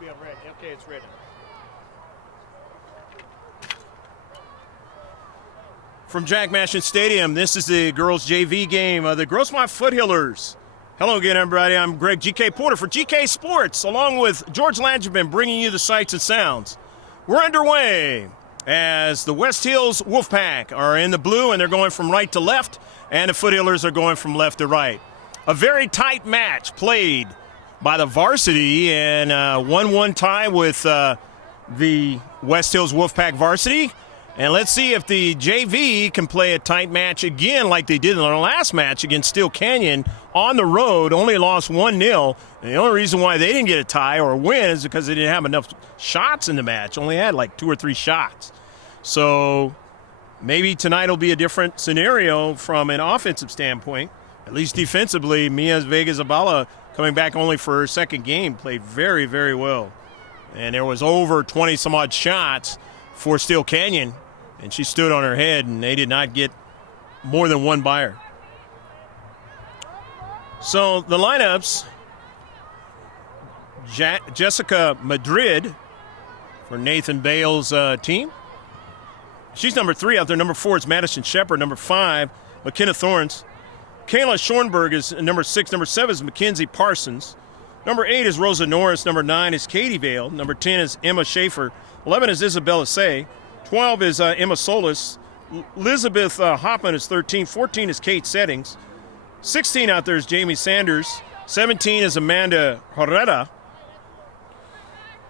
be on red. Okay, it's red. From Jack Mashin Stadium, this is the girls JV game of the Grossmont Foothillers. Hello again, everybody. I'm Greg GK Porter for GK Sports, along with George Langevin, bringing you the sights and sounds. We're underway as the West Hills Wolfpack are in the blue, and they're going from right to left, and the Foothillers are going from left to right. A very tight match played by the Varsity, and 1-1 tie with the West Hills Wolfpack Varsity. And let's see if the JV can play a tight match again like they did in their last match against Steel Canyon on the road. Only lost 1-0. And the only reason why they didn't get a tie or a win is because they didn't have enough shots in the match. Only had like 2 or 3 shots. So maybe tonight will be a different scenario from an offensive standpoint. At least defensively, Mia Vega Zabala, coming back only for her second game, played very, very well. And there was over 20-some-odd shots for Steel Canyon, and she stood on her head, and they did not get more than one by her. So the lineups, Jessica Madrid for Nathan Bale's team. She's number 3 out there. Number 4 is Madison Shepard. Number 5, McKenna Thorns. Kayla Schornberg is number 6. Number 7 is Mackenzie Parsons. Number 8 is Rosa Norris. Number 9 is Katie Vale. Number 10 is Emma Schaefer. 11 is Isabella Say. 12 is Emma Solis. Elizabeth Hoffman is 13. 14 is Kate Settings. 16 out there is Jamie Sanders. 17 is Amanda Herrera.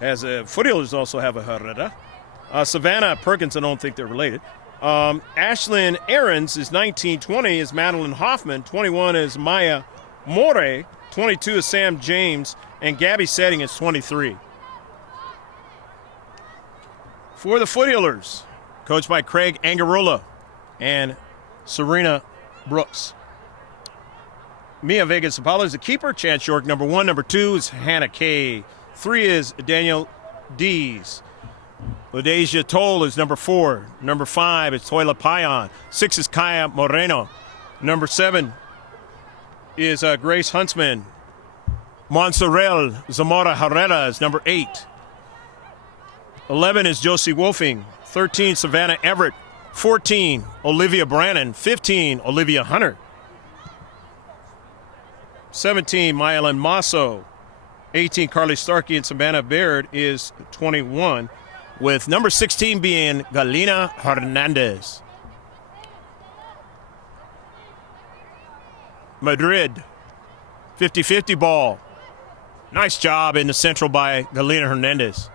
As Foothillers also have a Herrera. Savannah Perkins, I don't think they're related. Ashlyn Ahrens is 19. 20 is Madeline Hoffman. 21 is Maya More. 22 is Sam James. And Gabby Setting is 23. For the Foothillers, coached by Craig Angarola and Serena Brooks. Mia Vegas Apollo is the keeper. Chance York, number 1. Number 2 is Hannah Kay. 3 is Daniel Dees. LaDeja Toll is number 4. Number 5 is Toila Payan. 6 is Kaya Moreno. Number 7 is Grace Huntsman. Monserrel Zamora Herrera is number 8. 11 is Josie Wolfing. 13, Savannah Everett. 14, Olivia Brannon. 15, Olivia Hunter. 17, Myelin Masso. 18, Carly Starkey, and Savannah Baird is 21, with number 16 being Galina Hernandez. Madrid, 50-50 ball. Nice job in the central by Galina Hernandez.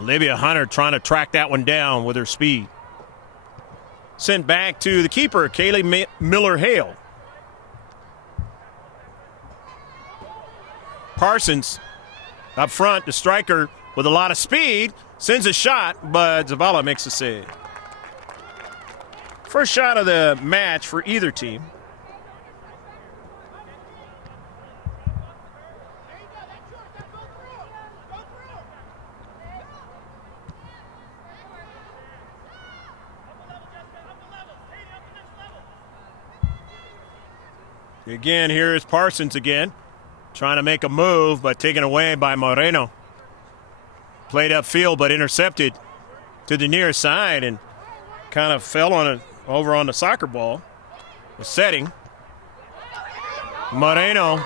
Olivia Hunter trying to track that one down with her speed. Sent back to the keeper, Kaylee Miller-Hale. Parsons up front, the striker with a lot of speed, sends a shot, but Zavala makes a save. First shot of the match for either team. Again, here is Parsons again, trying to make a move, but taken away by Moreno. Played upfield, but intercepted to the near side and kind of fell on it over on the soccer ball. The setting. Moreno.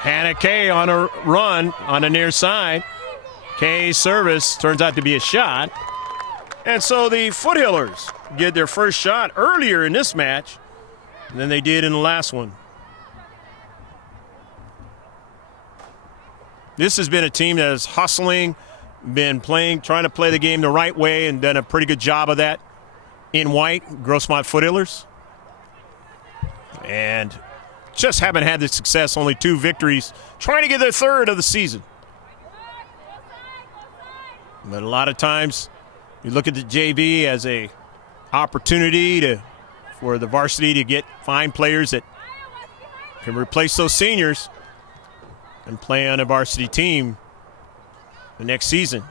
Hannah Kay on a run on the near side. Kay's service turns out to be a shot. And so the Foothillers get their first shot earlier in this match than they did in the last one. This has been a team that is hustling, been playing, trying to play the game the right way, and done a pretty good job of that in white, Grossmont Foothillers. And just haven't had the success, only 2 victories, trying to get their 3rd of the season. But a lot of times, you look at the JV as a opportunity for the varsity to find players that can replace those seniors and play on a varsity team the next season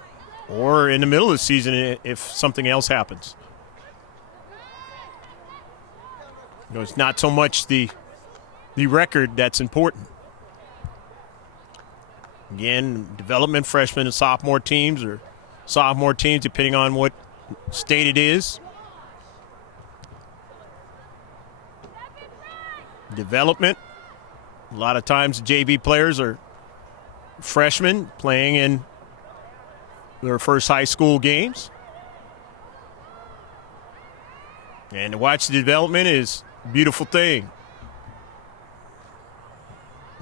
or in the middle of the season if something else happens. It's not so much the record that's important. Again, development freshman and sophomore teams, or sophomore teams, depending on what state it is. Development. A lot of times JV players are freshmen playing in their first high school games. And to watch the development is a beautiful thing.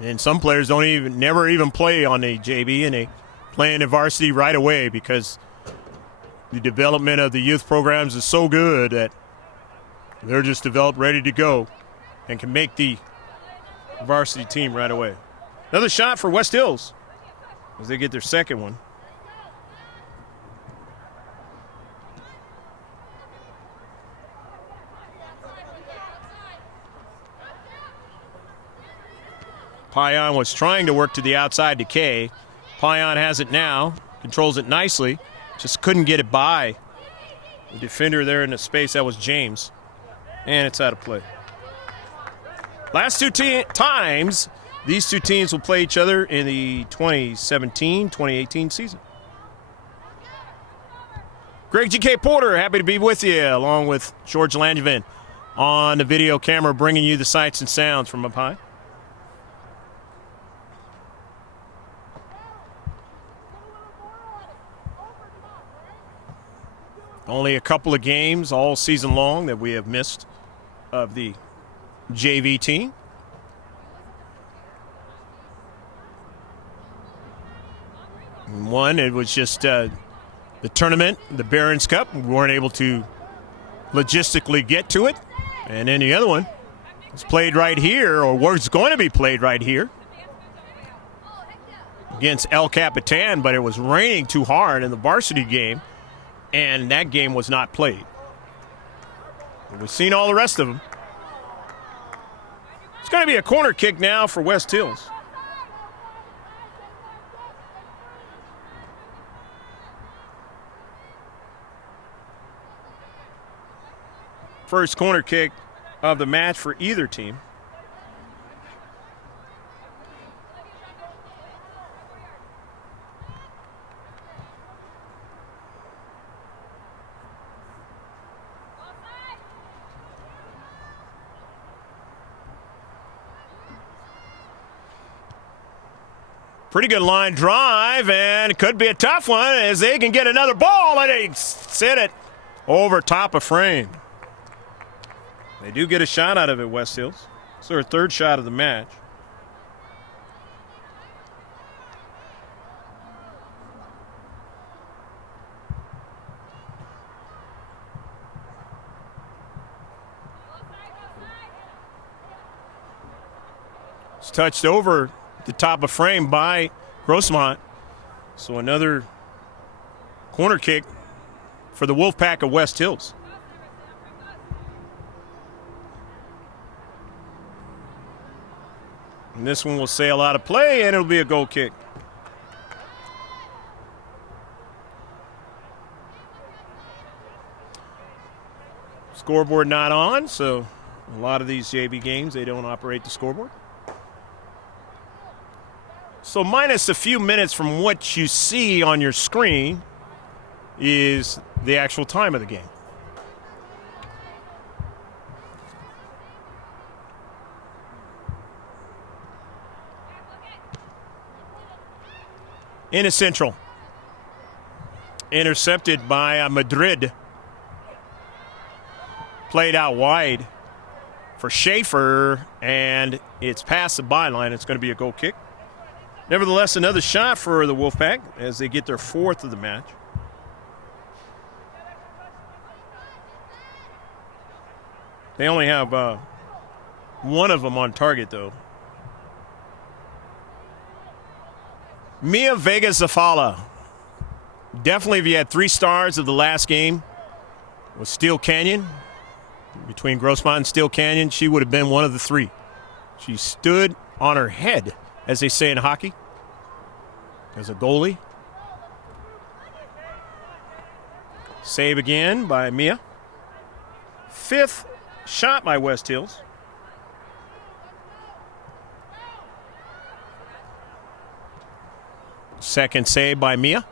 And some players never even play on the JV, and they play in the varsity right away because the development of the youth programs is so good that they're just developed, ready to go, and can make the varsity team right away. Another shot for West Hills as they get their second one. Payan was trying to work to the outside to Kay. Payan has it now, controls it nicely, just couldn't get it by the defender there in the space. That was James, and it's out of play. Last two times these two teams will play each other in the 2017-2018 season. Greg G.K. Porter, happy to be with you, along with George Langevin on the video camera, bringing you the sights and sounds from up high. Only a couple of games all season long that we have missed of the JV team. One, it was just the tournament, the Barron's Cup. We weren't able to logistically get to it. And then the other one was played right here, or was going to be played right here against El Capitan, but it was raining too hard in the varsity game, and that game was not played. We've seen all the rest of them. It's going to be a corner kick now for West Hills. First corner kick of the match for either team. Pretty good line drive, and it could be a tough one as they can get another ball, and they set it over top of frame. They do get a shot out of it, West Hills. It's their third shot of the match. It's touched over the top of frame by Grossmont. So another corner kick for the Wolfpack of West Hills. And this one will sail out of play, and it'll be a goal kick. Scoreboard not on, so a lot of these JV games, they don't operate the scoreboard. So minus a few minutes from what you see on your screen is the actual time of the game. In a central. Intercepted by Madrid. Played out wide for Schaefer, and it's past the byline. It's going to be a goal kick. Nevertheless, another shot for the Wolfpack as they get their fourth of the match. They only have one of them on target, though. Mia Vega Zafala. Definitely, if you had 3 stars of the last game with Steel Canyon, between Grossmont and Steel Canyon, she would have been one of the 3. She stood on her head, as they say in hockey, as a goalie. Save again by Mia. 5th shot by West Hills. Second save by Mia.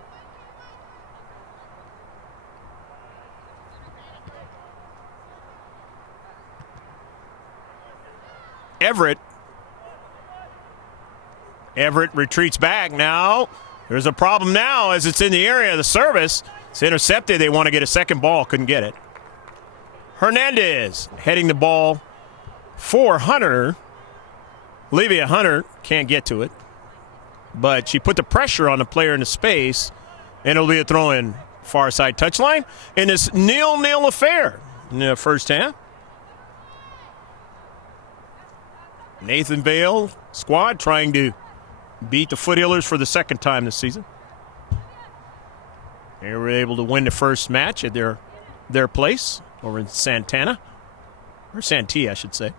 Everett retreats back now. There's a problem now as it's in the area of the service. It's intercepted. They want to get a second ball. Couldn't get it. Hernandez heading the ball for Hunter. Olivia Hunter can't get to it, but she put the pressure on the player in the space, and it'll be a throw-in far side touchline in this 0-0 affair in the first half. Nathan Vale squad trying to beat the Foothillers for the second time this season. They were able to win the first match at their place over in Santana, or Santee, I should say.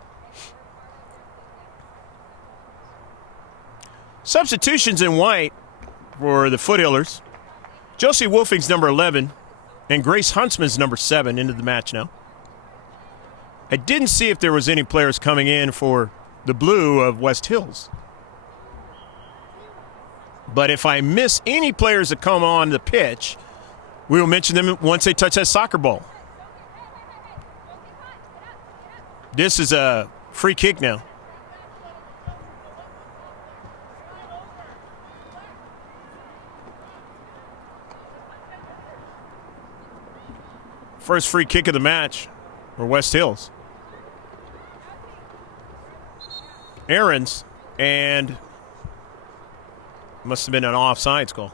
Substitutions in white for the Foothillers. Josie Wolfing's number 11 and Grace Huntsman's number 7 into the match now. I didn't see if there was any players coming in for the blue of West Hills. But if I miss any players that come on the pitch, we will mention them once they touch that soccer ball. This is a free kick now. First free kick of the match for West Hills. Aaron's, and must have been an offsides call.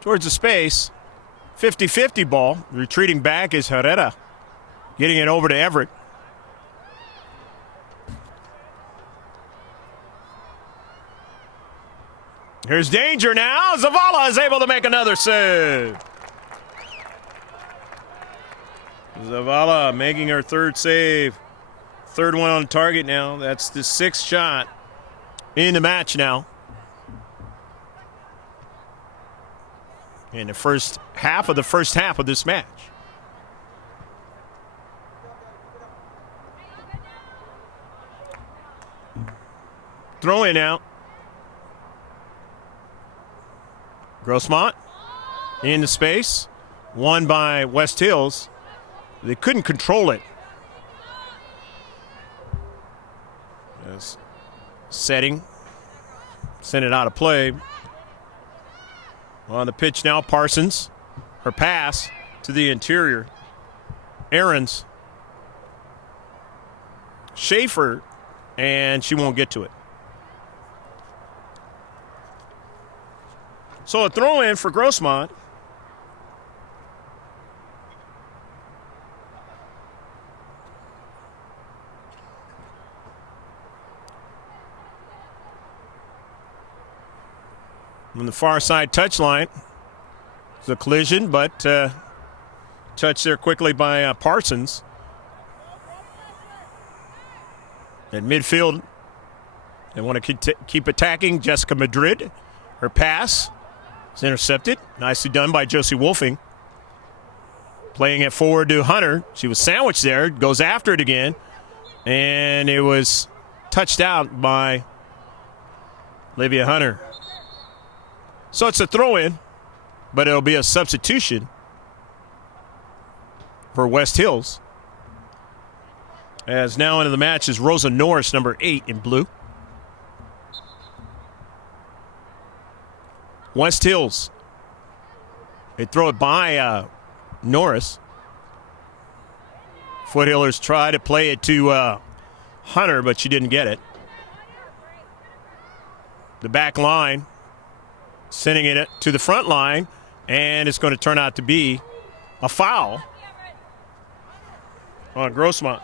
Towards the space, 50-50 ball. Retreating back is Herrera, getting it over to Everett. Here's danger now. Zavala is able to make another save. Zavala making her third save. Third one on target now. That's the 6th shot in the match now. In the first half of this match. Throw in now. Grossmont in the space. Won by West Hills. They couldn't control it. Just setting. Sent it out of play. On the pitch now, Parsons. Her pass to the interior. Aarons. Schaefer, and she won't get to it. So a throw in for Grossmont. On the far side touchline. It's a collision, but touched there quickly by Parsons. At midfield, they want to keep attacking. Jessica Madrid. Her pass is intercepted. Nicely done by Josie Wolfing. Playing it forward to Hunter. She was sandwiched there. Goes after it again. And it was touched out by Olivia Hunter. So it's a throw-in, but it'll be a substitution for West Hills. As now into the match is Rosa Norris, number 8 in blue. West Hills. They throw it by Norris. Foothillers try to play it to Hunter, but she didn't get it. The back line. Sending it to the front line, and it's going to turn out to be a foul on Grossmont.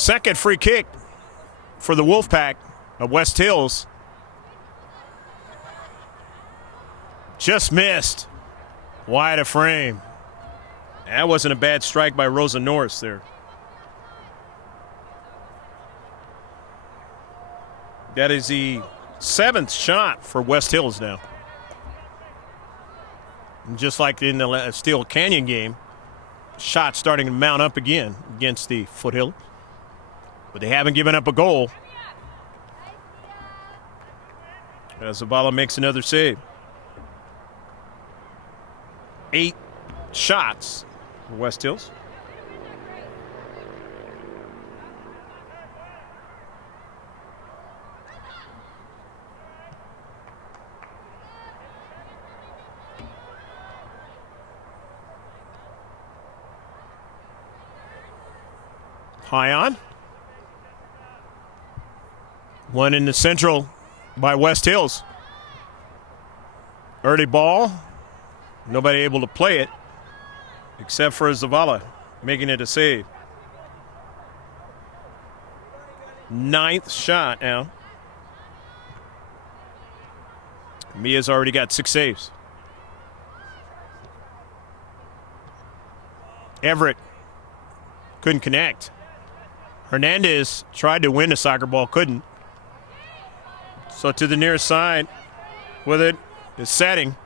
Second free kick for the Wolfpack of West Hills. Just missed. Wide of frame. That wasn't a bad strike by Rosa Norris there. That is the 7th shot for West Hills now. And just like in the Steel Canyon game, shots starting to mount up again against the Foothills. But they haven't given up a goal. As Zavala makes another save. 8 shots for West Hills. High on. One in the central by West Hills. Early ball. Nobody able to play it except for Zavala making it a save. 9th shot now. Mia's already got 6 saves. Everett couldn't connect. Hernandez tried to win the soccer ball, couldn't. So to the near side with it is Setting.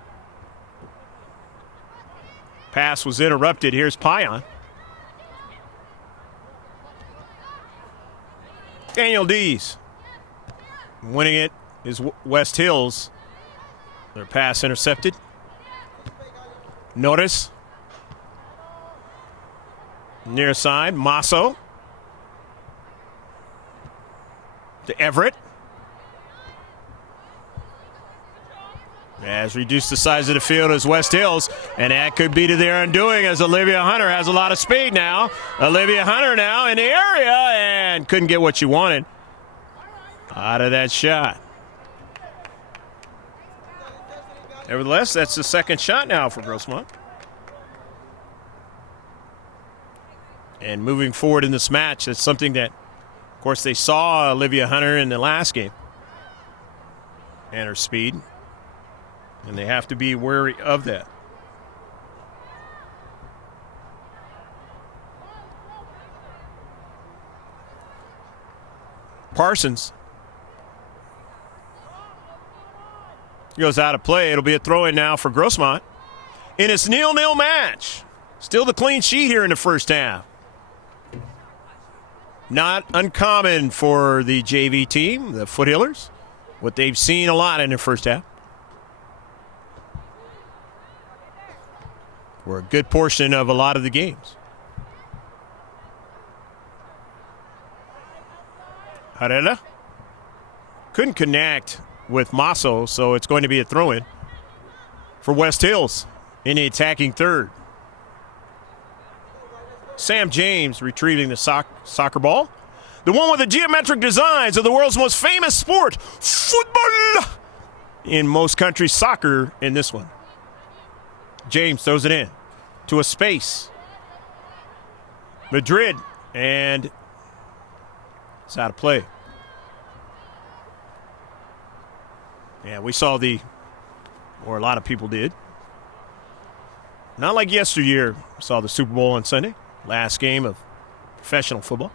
Pass was interrupted. Here's Pion. Daniel Dees. Winning it is West Hills. Their pass intercepted. Notice. Near side, Masso. To Everett. Has reduced the size of the field as West Hills, and that could be to their undoing as Olivia Hunter has a lot of speed now. Olivia Hunter now in the area and couldn't get what she wanted out of that shot. Nevertheless, that's the 2nd shot now for Grossmont. And moving forward in this match, it's something that, of course, they saw Olivia Hunter in the last game and her speed. And they have to be wary of that. Parsons goes out of play. It'll be a throw-in now for Grossmont. In its 0-0 match. Still the clean sheet here in the first half. Not uncommon for the JV team, the Foothillers. What they've seen a lot in the first half. For a good portion of a lot of the games. Herrera couldn't connect with Masso, so it's going to be a throw-in for West Hills in the attacking third. Sam James retrieving the soccer ball. The one with the geometric designs of the world's most famous sport, football. In most countries, soccer in this one. James throws it in to a space. Madrid, and it's out of play. Yeah, we saw or a lot of people did. Not like yesteryear, saw the Super Bowl on Sunday, last game of professional football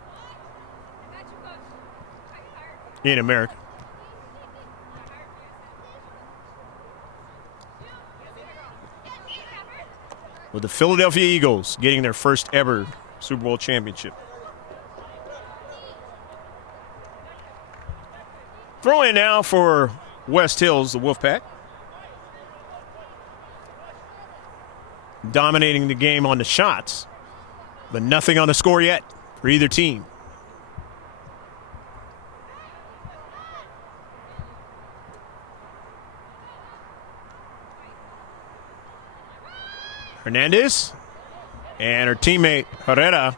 in America. With the Philadelphia Eagles getting their first ever Super Bowl championship. Throw in now for West Hills, the Wolfpack. Dominating the game on the shots, but nothing on the score yet for either team. Hernandez and her teammate Herrera,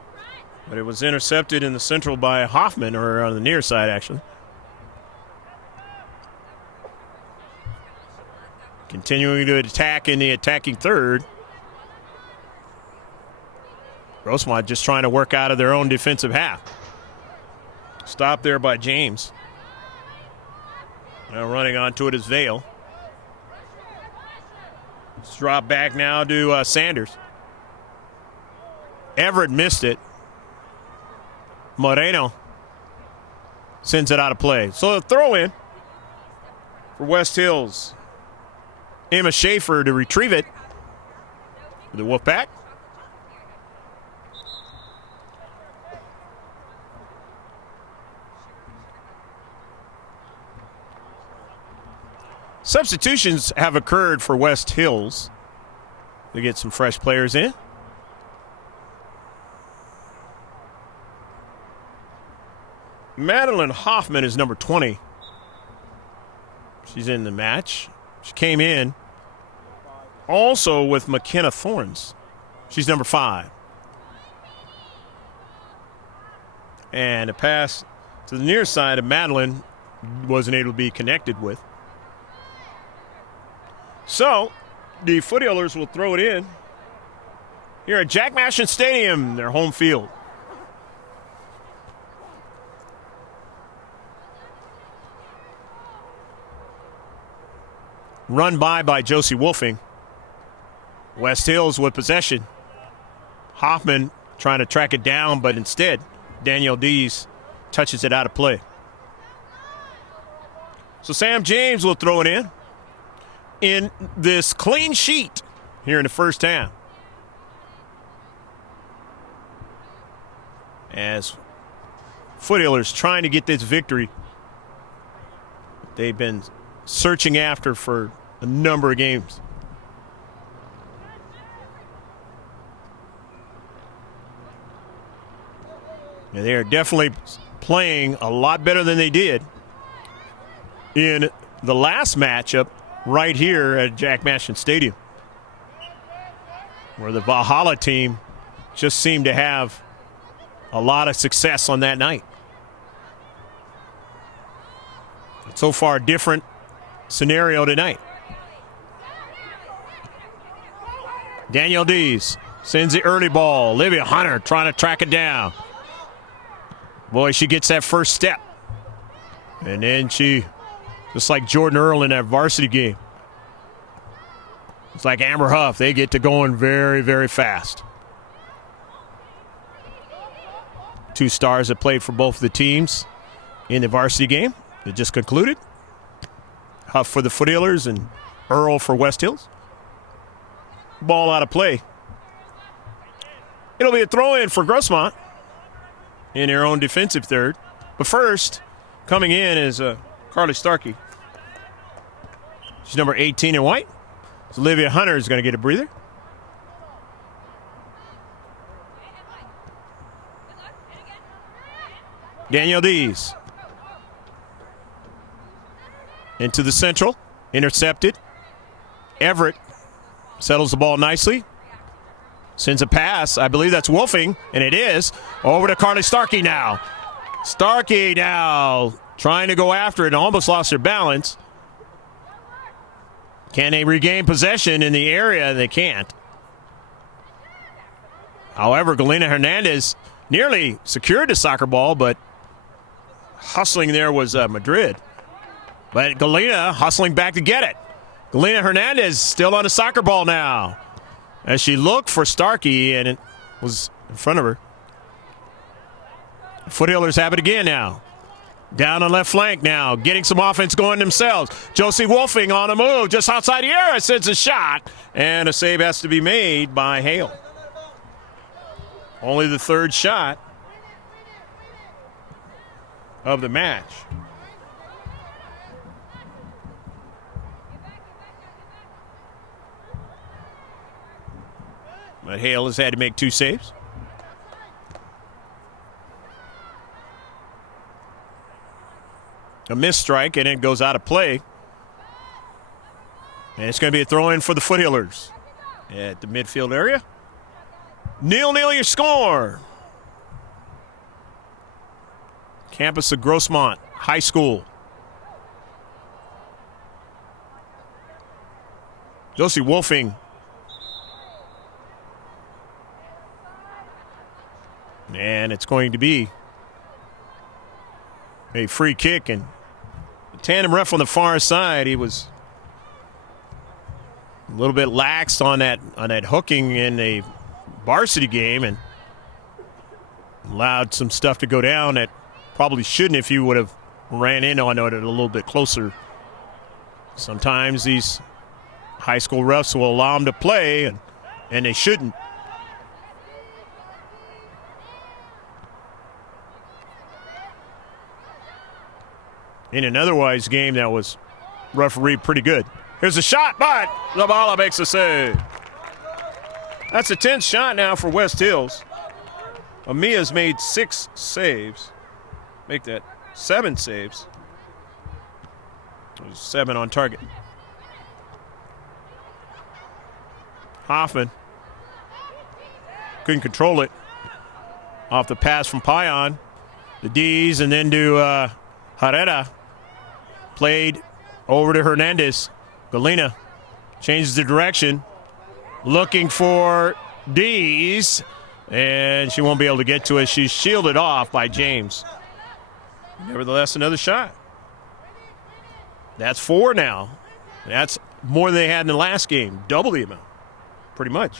but it was intercepted in the central by Hoffman, or on the near side actually. Continuing to attack in the attacking third. Grossmont just trying to work out of their own defensive half. Stop there by James. Now running onto it is Vale. Let's drop back now to Sanders. Everett missed it. Moreno sends it out of play. So the throw in for West Hills. Emma Schaefer to retrieve it for the Wolfpack. Substitutions have occurred for West Hills. They get some fresh players in. Madeline Hoffman is number 20. She's in the match. She came in also with McKenna Thorns. She's number 5. And a pass to the near side of Madeline wasn't able to be connected with. So the Foothillers will throw it in here at Jack Mashin Stadium, their home field. Run by Josie Wolfing. West Hills with possession. Hoffman trying to track it down, but instead Danielle Dees touches it out of play. So Sam James will throw it in this clean sheet here in the first half. As Foothillers trying to get this victory they've been searching after for a number of games. And they are definitely playing a lot better than they did in the last matchup right here at Jack Mashin Stadium, where the Valhalla team just seemed to have a lot of success on that night. So far, different scenario tonight. Danielle Dees sends the early ball. Olivia Hunter trying to track it down. Boy, she gets that first step. And then she, just like Jordan Earl in that varsity game, it's like Amber Huff. They get to going very, very fast. 2 stars that played for both of the teams in the varsity game. It just concluded. Huff for the Foothillers and Earl for West Hills. Ball out of play. It'll be a throw-in for Grossmont in their own defensive third. But first, coming in is Carly Starkey. She's number 18 in white. So Olivia Hunter is going to get a breather. Danielle Dees. Into the central. Intercepted. Everett settles the ball nicely. Sends a pass. I believe that's Wolfing, and it is. Over to Carly Starkey now. Starkey now trying to go after it and almost lost her balance. Can they regain possession in the area? They can't. However, Galena Hernandez nearly secured the soccer ball, but hustling there was Madrid. But Galena hustling back to get it. Galena Hernandez still on the soccer ball now as she looked for Starkey, and it was in front of her. Foothillers have it again now. Down on left flank now, getting some offense going themselves. Josie Wolfing on a move just outside the area, sends a shot, and a save has to be made by Hale. Only the 3rd shot of the match. But Hale has had to make 2 saves. A missed strike, and it goes out of play. And it's going to be a throw-in for the Foothillers at the midfield area. 0-0 your score. Campus of Grossmont High School. Josie Wolfing. And it's going to be a free kick, and the tandem ref on the far side, he was a little bit lax on that hooking in a varsity game and allowed some stuff to go down that probably shouldn't if you would have ran in on it a little bit closer. Sometimes these high school refs will allow them to play, and they shouldn't. In an otherwise game that was refereed pretty good. Here's a shot, but Zavala makes a save. That's a 10th shot now for West Hills. Amia's made 6 saves. Make that 7 saves. 7 on target. Hoffman couldn't control it. Off the pass from Payan. The D's and then to Herrera. Played over to Hernandez. Galena changes the direction. Looking for D's. And she won't be able to get to it. She's shielded off by James. Nevertheless, another shot. That's 4 now. That's more than they had in the last game. Double the amount, pretty much.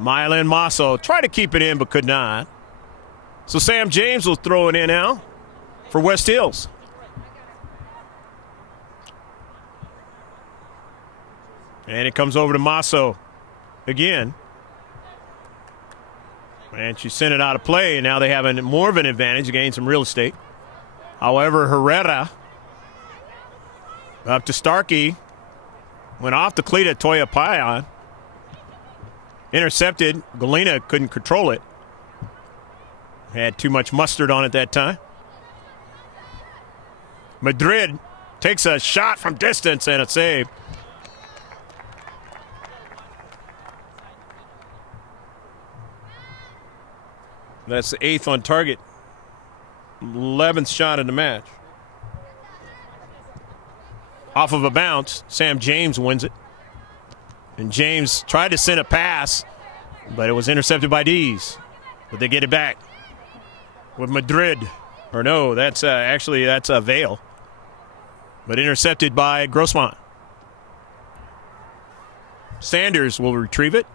Mylan Masso tried to keep it in but could not. So Sam James will throw it in now for West Hills. And it comes over to Masso again. And she sent it out of play, and now they have more of an advantage, gain some real estate. However, Herrera up to Starkey. Went off the cleat at Toya Payan. Intercepted. Galena couldn't control it. Had too much mustard on it that time. Madrid takes a shot from distance and a save. That's the 8th on target. 11th shot in the match. Off of a bounce, Sam James wins it. And James tried to send a pass, but it was intercepted by Dees. But they get it back with Madrid. Or no, that's a Vale. But intercepted by Grossmont. Sanders will retrieve it.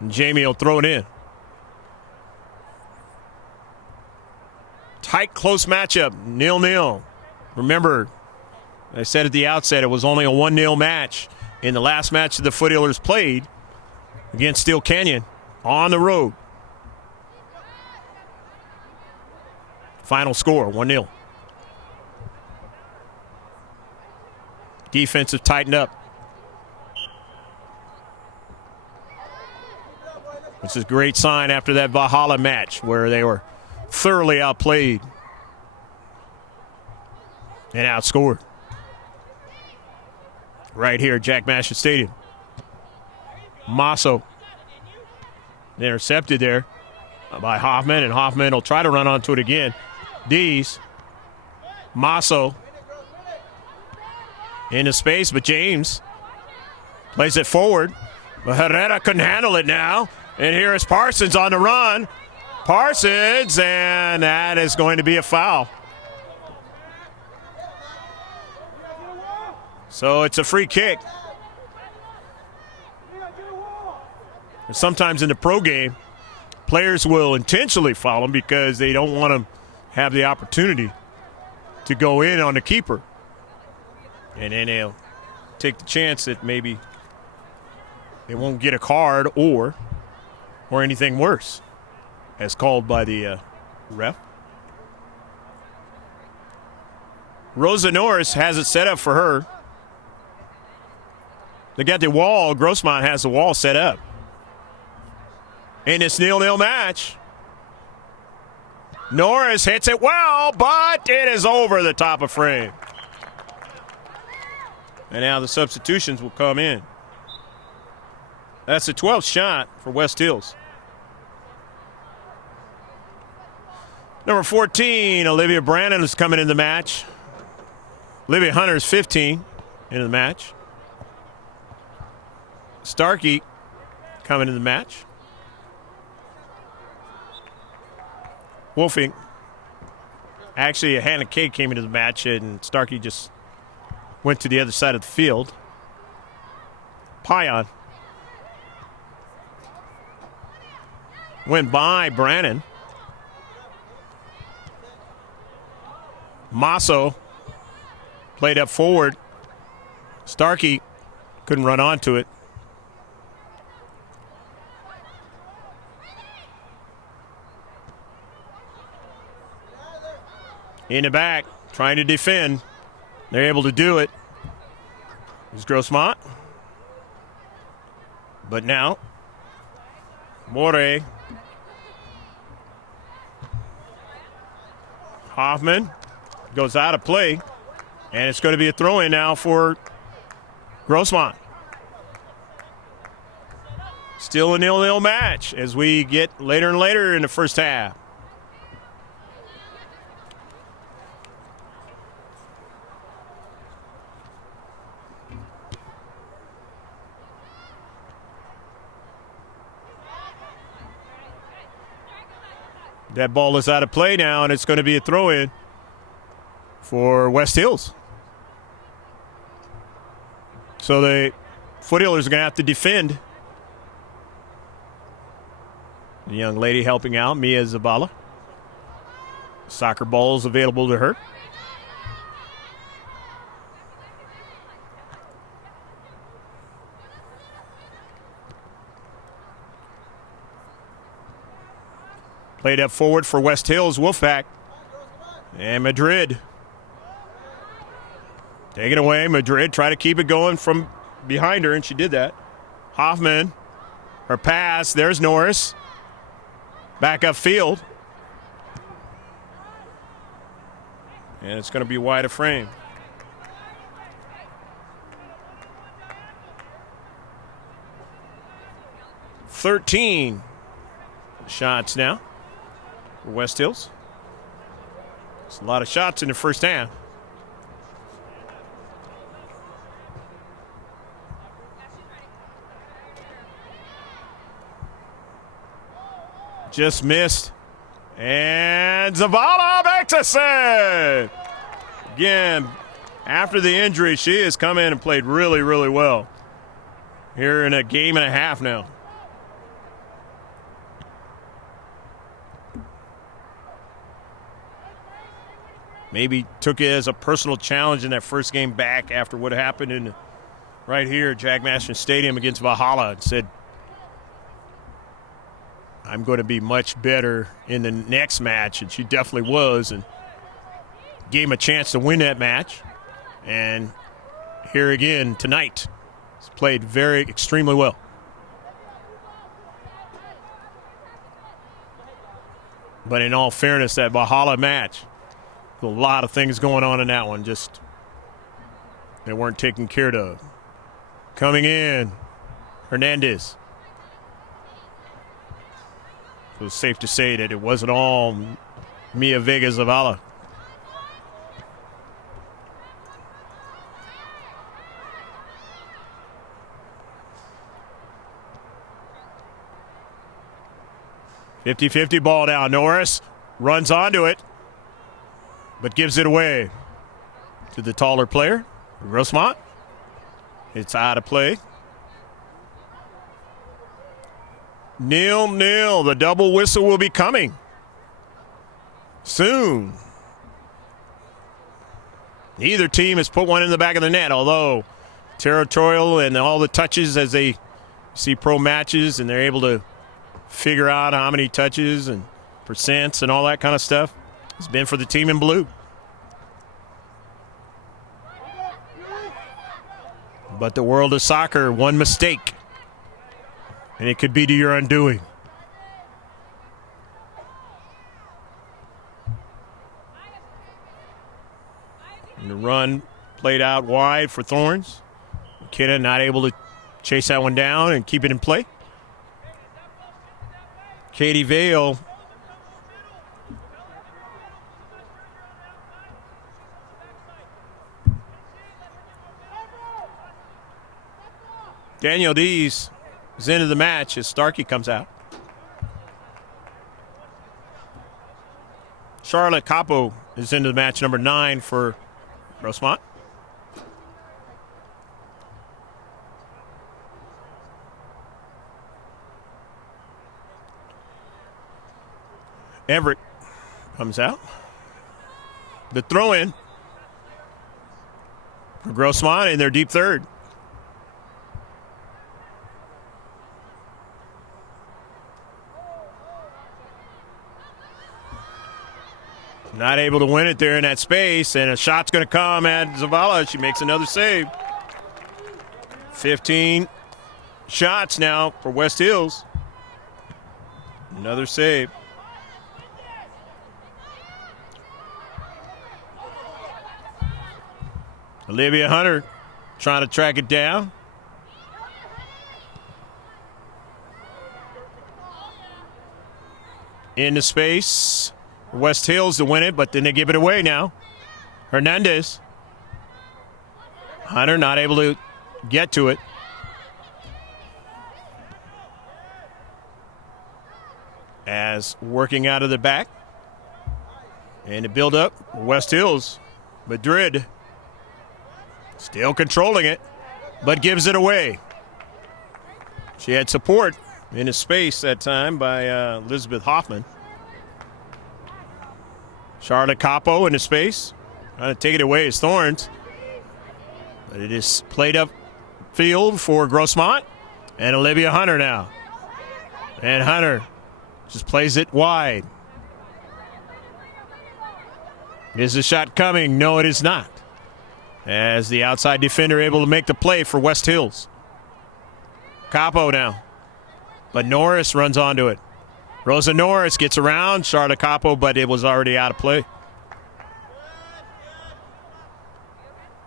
And Jamie will throw it in. Tight, close matchup, 0-0. Remember, I said at the outset it was only a 1-0 match in the last match that the Foothillers played against Steel Canyon on the road. Final score, 1-0. Defensive tightened up. This is a great sign after that Valhalla match where they were thoroughly outplayed and outscored. Right here at Jack Mashin Stadium. Masso intercepted there by Hoffman, and Hoffman will try to run onto it again. Dees. Masso into space, but James plays it forward. But Herrera couldn't handle it now. And here is Parsons on the run. Parsons, and that is going to be a foul. So it's a free kick. Sometimes in the pro game, players will intentionally foul them because they don't want to have the opportunity to go in on the keeper. And then they'll take the chance that maybe they won't get a card or anything worse, as called by the ref. Rosa Norris has it set up for her. They got the wall. Grossmont has the wall set up. In this 0-0 match, Norris hits it well, but it is over the top of frame. And now the substitutions will come in. That's the 12th shot for West Hills. Number 14, Olivia Brandon is coming in the match. Olivia Hunter is 15 into the match. Starkey coming to the match. Wolfing. Actually, Hannah Kay came into the match, and Starkey just went to the other side of the field. Pion went by Brannon. Masso played up forward. Starkey couldn't run onto it. In the back, trying to defend. They're able to do it. Here's Grossmont. But now, More. Hoffman goes out of play. And it's going to be a throw-in now for Grossmont. Still a 0-0 match as we get later and later in the first half. That ball is out of play now, and it's going to be a throw-in for West Hills. So the Foothillers are going to have to defend. The young lady helping out, Mia Zabala. Soccer balls available to her. Played up forward for West Hills, Wolfpack. And Madrid. Take it away, Madrid. Try to keep it going from behind her, and she did that. Hoffman, her pass. There's Norris. Back upfield. And it's going to be wide of frame. "13 shots now for West Hills. It's a lot of shots in the first half. Just missed. And Zavala makes a save. Again, after the injury, she has come in and played really, really well. Here in a game and a half now. Maybe took it as a personal challenge in that first game back after what happened in right here at Jack Masterson Stadium against Valhalla, and said, I'm going to be much better in the next match. And she definitely was, and gave him a chance to win that match. And here again tonight, he's played extremely well. But in all fairness, that Valhalla match, a lot of things going on in that one. Just they weren't taken care of. Coming in, Hernandez. It was safe to say that it wasn't all Mia Vega Zavala. "50-50 ball now. Norris runs onto it, but gives it away to the taller player, Grossmont. It's out of play. 0-0. The double whistle will be coming soon. Neither team has put one in the back of the net, although territorial and all the touches as they see pro matches and they're able to figure out how many touches and percents and all that kind of stuff. It's been for the team in blue. But the world of soccer, one mistake, and it could be to your undoing. And the run played out wide for Thorns. McKenna not able to chase that one down and keep it in play. Katie Vale Daniel Dees is into the match as Starkey comes out. Charlotte Capo is into the match, number 9 for Grossmont. Everett comes out. The throw-in for Grossmont in their deep third. Not able to win it there in that space, and a shot's going to come at Zavala. She makes another save. 15 shots now for West Hills. Another save. Olivia Hunter trying to track it down. Into space. West Hills to win it, but then they give it away now. Hernandez. Hunter not able to get to it. As working out of the back. And to build up, West Hills. Madrid still controlling it, but gives it away. She had support in his space that time by Elizabeth Hoffman. Charlotte Capo in the space. Trying to take it away is Thorns. But it is played up field for Grossmont. And Olivia Hunter now. And Hunter just plays it wide. Is the shot coming? No, it is not. As the outside defender able to make the play for West Hills. Capo now. But Norris runs onto it. Rosa Norris gets around Charlotte Capo, but it was already out of play.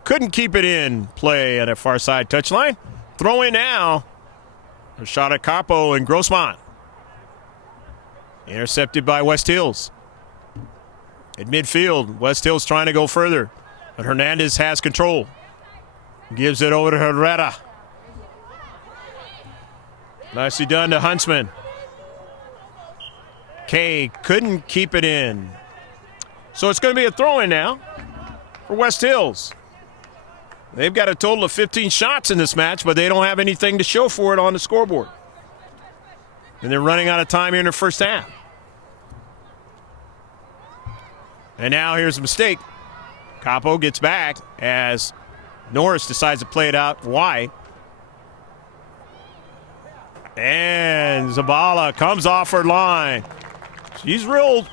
Couldn't keep it in play at a far side touchline. Throw in now for Charlotte Capo and Grossmont. Intercepted by West Hills. At midfield, West Hills trying to go further, but Hernandez has control. Gives it over to Herrera. Nicely done to Huntsman. Kay couldn't keep it in. So it's going to be a throw-in now for West Hills. They've got a total of 15 shots in this match, but they don't have anything to show for it on the scoreboard. And they're running out of time here in the first half. And now here's a mistake. Capo gets back as Norris decides to play it out wide. And Zabala comes off her line. She's real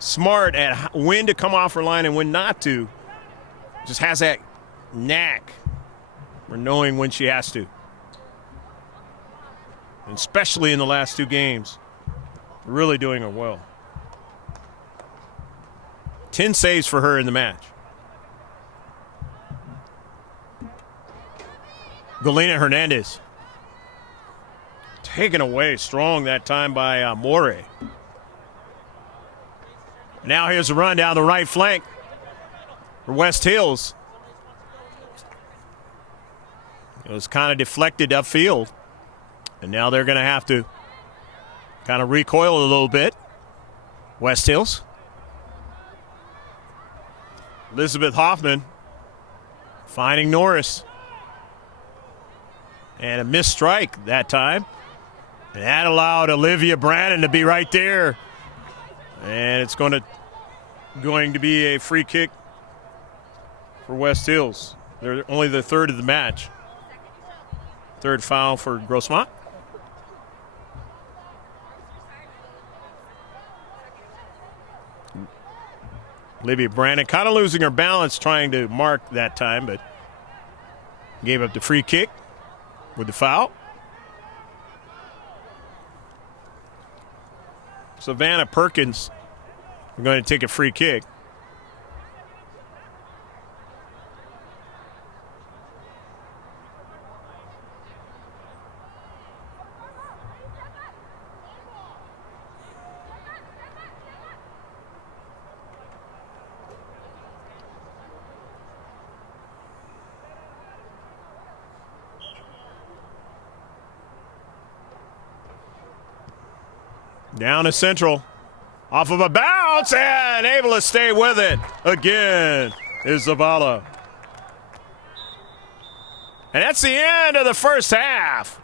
smart at when to come off her line and when not to. Just has that knack for knowing when she has to. And especially in the last 2 games. Really doing her well. 10 saves for her in the match. Galena Hernandez. Taken away strong that time by More. Now here's a run down the right flank for West Hills. It was kind of deflected upfield. And now they're going to have to kind of recoil a little bit. West Hills. Elizabeth Hoffman finding Norris. And a missed strike that time. And that allowed Olivia Brannon to be right there. And it's going to be a free kick for West Hills. They're only the third of the match. Third foul for Grossmont. Olivia Brannon kind of losing her balance trying to mark that time, but gave up the free kick with the foul. Savannah Perkins are going to take a free kick. Down to Central. Off of a bounce and able to stay with it. Again is Zavala. And that's the end of the first half.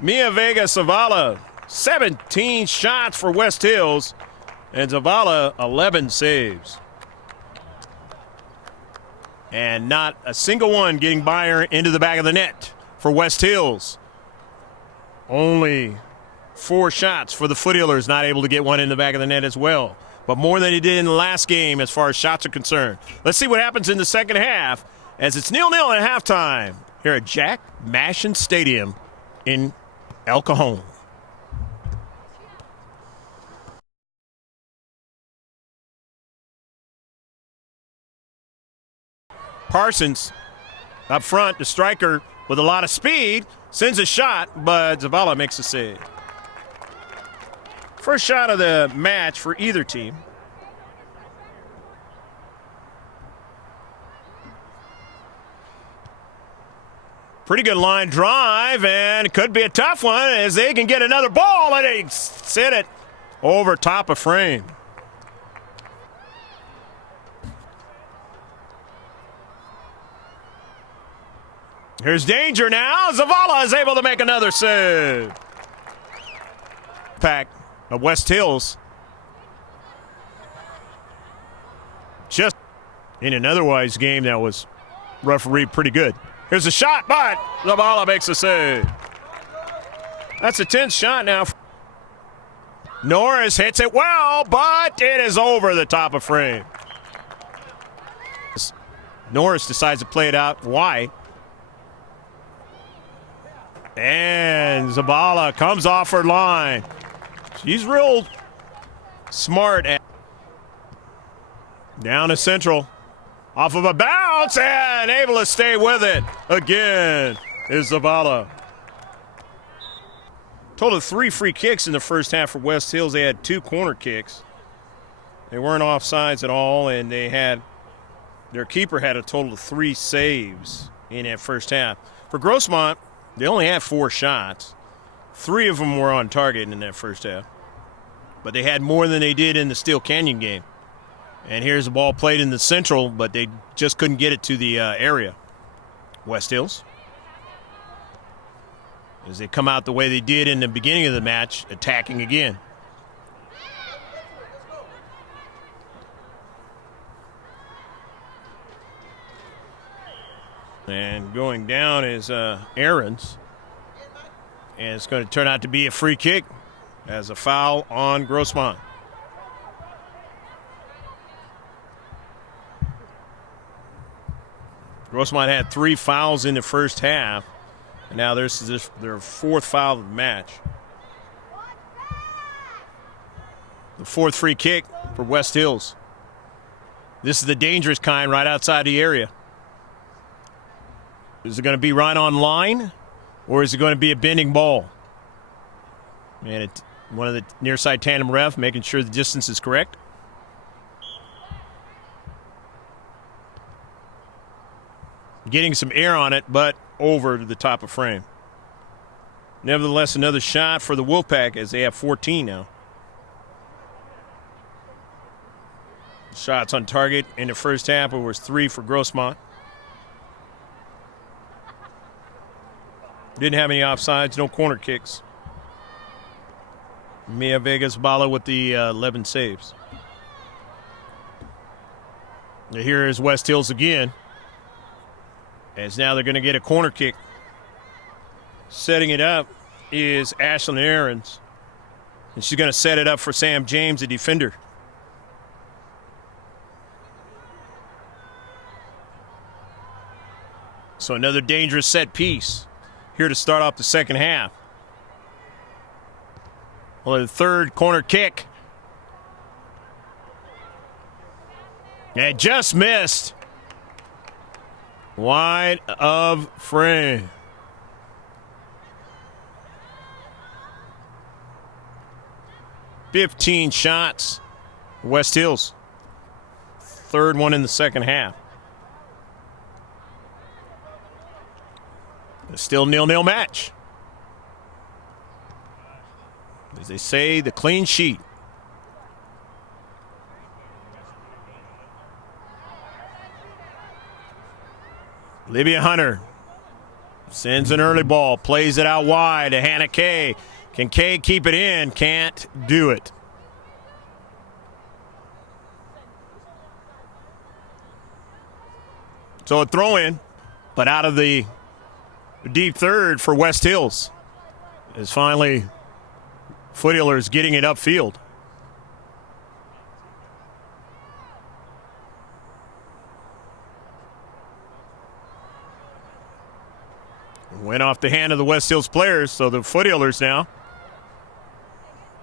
Mia Vega Zavala, 17 shots for West Hills, and Zavala, 11 saves. And not a single one getting by her into the back of the net for West Hills. Only 4 shots for the Foothillers, not able to get one in the back of the net as well. But more than he did in the last game as far as shots are concerned. Let's see what happens in the second half as it's 0-0 at halftime here at Jack Mashin Stadium in El Cajon. Parsons up front, the striker with a lot of speed, sends a shot, but Zavala makes a save. First shot of the match for either team. Pretty good line drive, and it could be a tough one as they can get another ball, and they sit it over top of frame. Here's danger now. Zavala is able to make another save. Pack of West Hills. Just in an otherwise game that was refereed pretty good. Here's a shot, but Zavala makes a save. That's a 10th shot now. Norris hits it well, but it is over the top of frame. Norris decides to play it out wide. And Zavala comes off her line. She's real smart. Down to Central. Off of a bounce and able to stay with it. Again is Zavala. Total of 3 free kicks in the first half for West Hills. They had 2 corner kicks. They weren't offsides at all, and their keeper had a total of 3 saves in that first half. For Grossmont, they only had 4 shots. 3 of them were on target in that first half. But they had more than they did in the Steel Canyon game. And here's the ball played in the Central, but they just couldn't get it to the area. West Hills, as they come out the way they did in the beginning of the match, attacking again. And going down is Aarons. And it's going to turn out to be a free kick as a foul on Grossmont. Grossmont had 3 fouls in the first half, and now there's their 4th foul of the match. The 4th free kick for West Hills. This is the dangerous kind right outside the area. Is it going to be right on line, or is it going to be a bending ball? And one of the near side tandem ref making sure the distance is correct. Getting some air on it, but over to the top of frame. Nevertheless, another shot for the Wolfpack as they have 14 now. Shots on target in the first half. It was 3 for Grossmont. Didn't have any offsides, no corner kicks. Mia Vegas Bala with the 11 saves. Now here is West Hills again. As now they're going to get a corner kick. Setting it up is Ashlyn Aarons. And she's going to set it up for Sam James, the defender. So another dangerous set piece here to start off the second half. Well, the 3rd corner kick. And just missed. Wide of frame. "15 shots. West Hills. 3rd one in the second half. It's still 0-0 match. As they say, the clean sheet. Olivia Hunter sends an early ball, plays it out wide to Hannah Kay. Can Kay keep it in? Can't do it. So a throw in, but out of the deep third for West Hills. Is finally Foothillers getting it upfield. Went off the hand of the West Hills players, so the Foothillers now.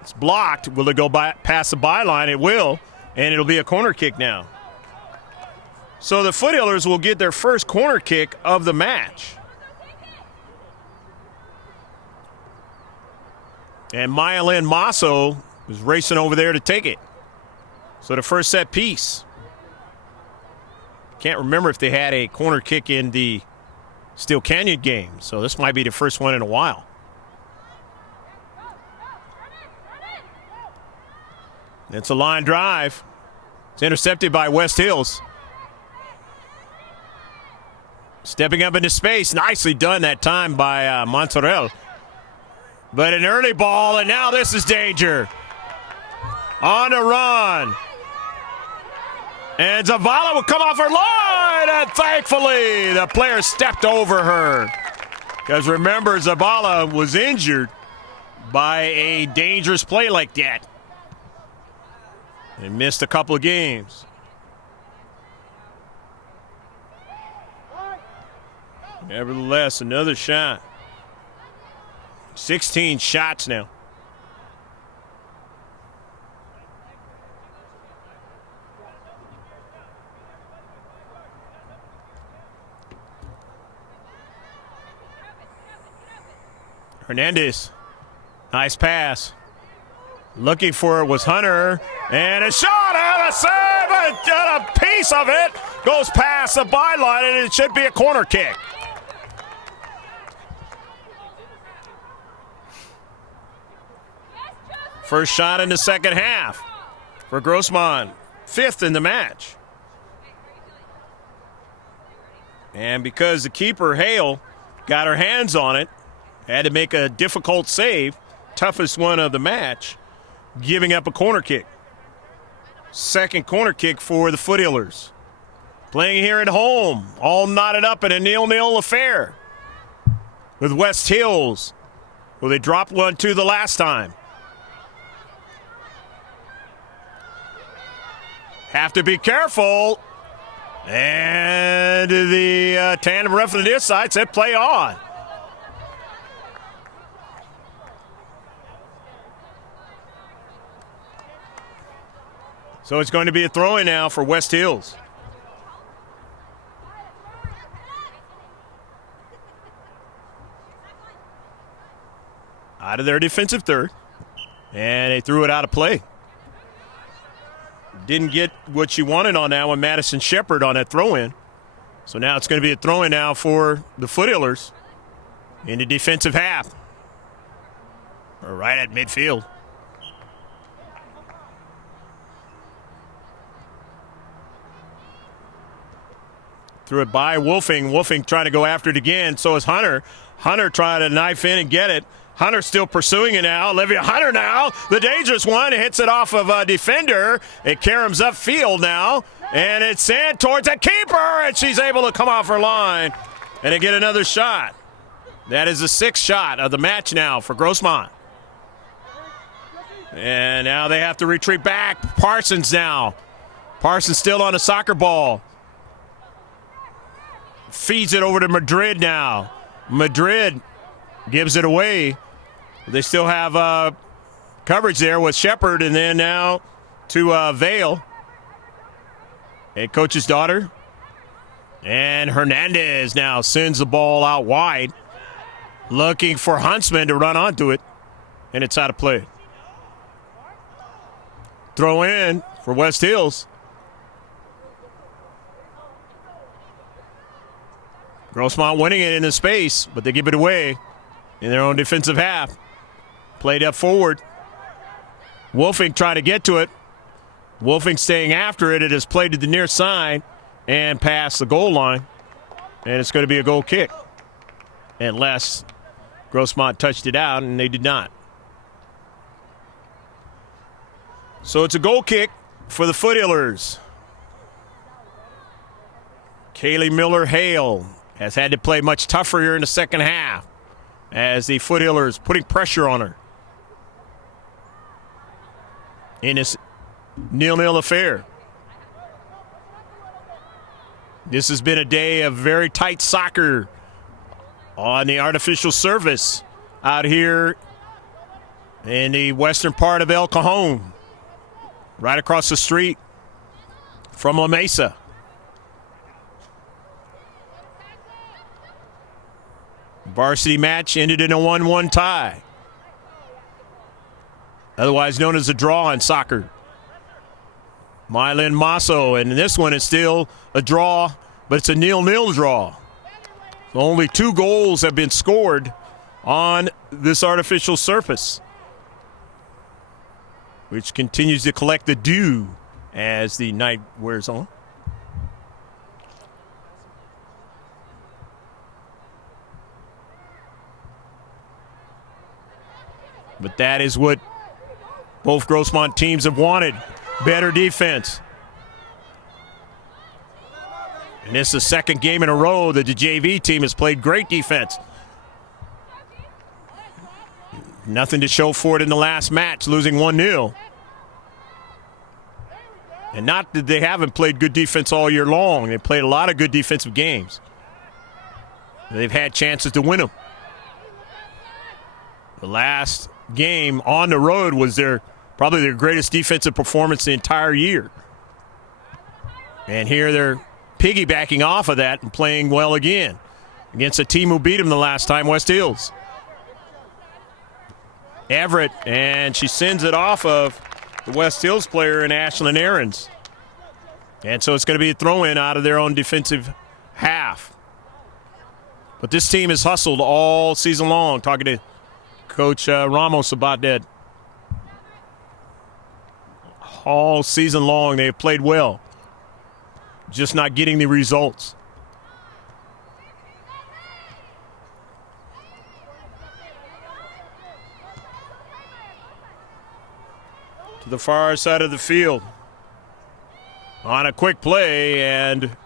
It's blocked. Will it go past the byline? It will, and it'll be a corner kick now. So the Foothillers will get their first corner kick of the match. And Maya Lynn Masso was racing over there to take it. So the first set piece. Can't remember if they had a corner kick in the Steel Canyon game, so this might be the first one in a while. It's a line drive. It's intercepted by West Hills. Stepping up into space. Nicely done that time by Monterrey. But an early ball, and now this is danger. On a run. And Zavala will come off her line, and thankfully the player stepped over her. Because remember, Zavala was injured by a dangerous play like that. And missed a couple of games. Nevertheless, another shot. 16 shots now. Hernandez. Nice pass. Looking for it was Hunter. And a shot and a save. And a piece of it goes past the byline, and it should be a corner kick. First shot in the second half for Grossmont. 5th in the match. And because the keeper, Hale, got her hands on it, had to make a difficult save, toughest one of the match, giving up a corner kick. Second corner kick for the Foothillers. Playing here at home, all knotted up in a 0-0 affair with West Hills. Well, they dropped 1-2 the last time. Have to be careful. And the tandem ref on this side said play on. So it's going to be a throw-in now for West Hills. Out of their defensive third. And they threw it out of play. Didn't get what you wanted on that one, Madison Shepard, on that throw-in. So now it's going to be a throw-in now for the Foothillers in the defensive half. Or right at midfield. Threw it by Wolfing. Wolfing trying to go after it again. So is Hunter. Hunter trying to knife in and get it. Hunter still pursuing it now. Olivia Hunter now, the dangerous one, hits it off of a defender. It caroms upfield now, and it's sent towards a keeper, and she's able to come off her line and to get another shot. That is the 6th shot of the match now for Grossmont. And now they have to retreat back. Parsons now. Parsons still on a soccer ball. Feeds it over to Madrid now. Madrid gives it away. They still have coverage there with Shepard, and then now to Vale. Head coach's daughter. And Hernandez now sends the ball out wide. Looking for Huntsman to run onto it. And it's out of play. Throw in for West Hills. Grossmont winning it in the space, but they give it away in their own defensive half. Played up forward. Wolfing trying to get to it. Wolfing staying after it. It is played to the near side and past the goal line. And it's going to be a goal kick. Unless Grossmont touched it out, and they did not. So it's a goal kick for the Foothillers. Kaylee Miller-Hale has had to play much tougher here in the second half as the Foothillers putting pressure on her in this 0-0 affair. This has been a day of very tight soccer on the artificial surface out here in the western part of El Cajon, right across the street from La Mesa. Varsity match ended in a 1-1 tie, otherwise known as a draw in soccer. Mylin Masso, and this one is still a draw, but it's a 0-0 draw. Only 2 goals have been scored on this artificial surface, which continues to collect the dew as the night wears on. But that is what both Grossmont teams have wanted. Better defense. And this is the second game in a row that the JV team has played great defense. Nothing to show for it in the last match, losing 1-0. And not that they haven't played good defense all year long. They've played a lot of good defensive games. They've had chances to win them. The last game on the road was probably their greatest defensive performance the entire year. And here they're piggybacking off of that and playing well again against a team who beat them the last time, West Hills. Everett, and she sends it off of the West Hills player in Ashlyn Aarons. And so it's going to be a throw-in out of their own defensive half. But this team has hustled all season long, talking to Coach Ramos about that. All season long they have played well, just not getting the results. To the far side of the field on a quick play, and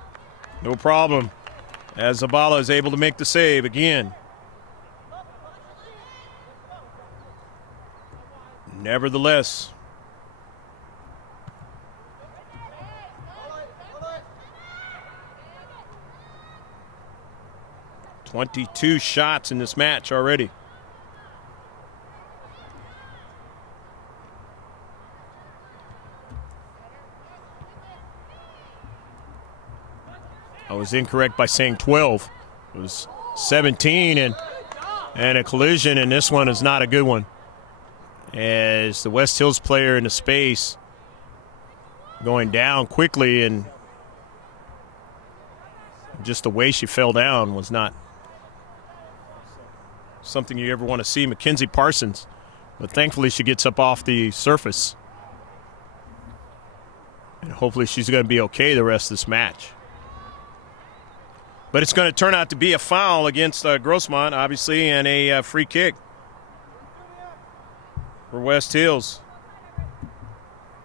no problem as Zabala is able to make the save again. Nevertheless, .22 shots in this match already. I was incorrect by saying 12. It was 17 and a collision, and this one is not a good one. As the West Hills player in the space going down quickly, and just the way she fell down was not something you ever want to see. Mackenzie Parsons, but thankfully she gets up off the surface. And hopefully she's going to be okay the rest of this match. But it's going to turn out to be a foul against Grossmont, obviously, and a free kick for West Hills.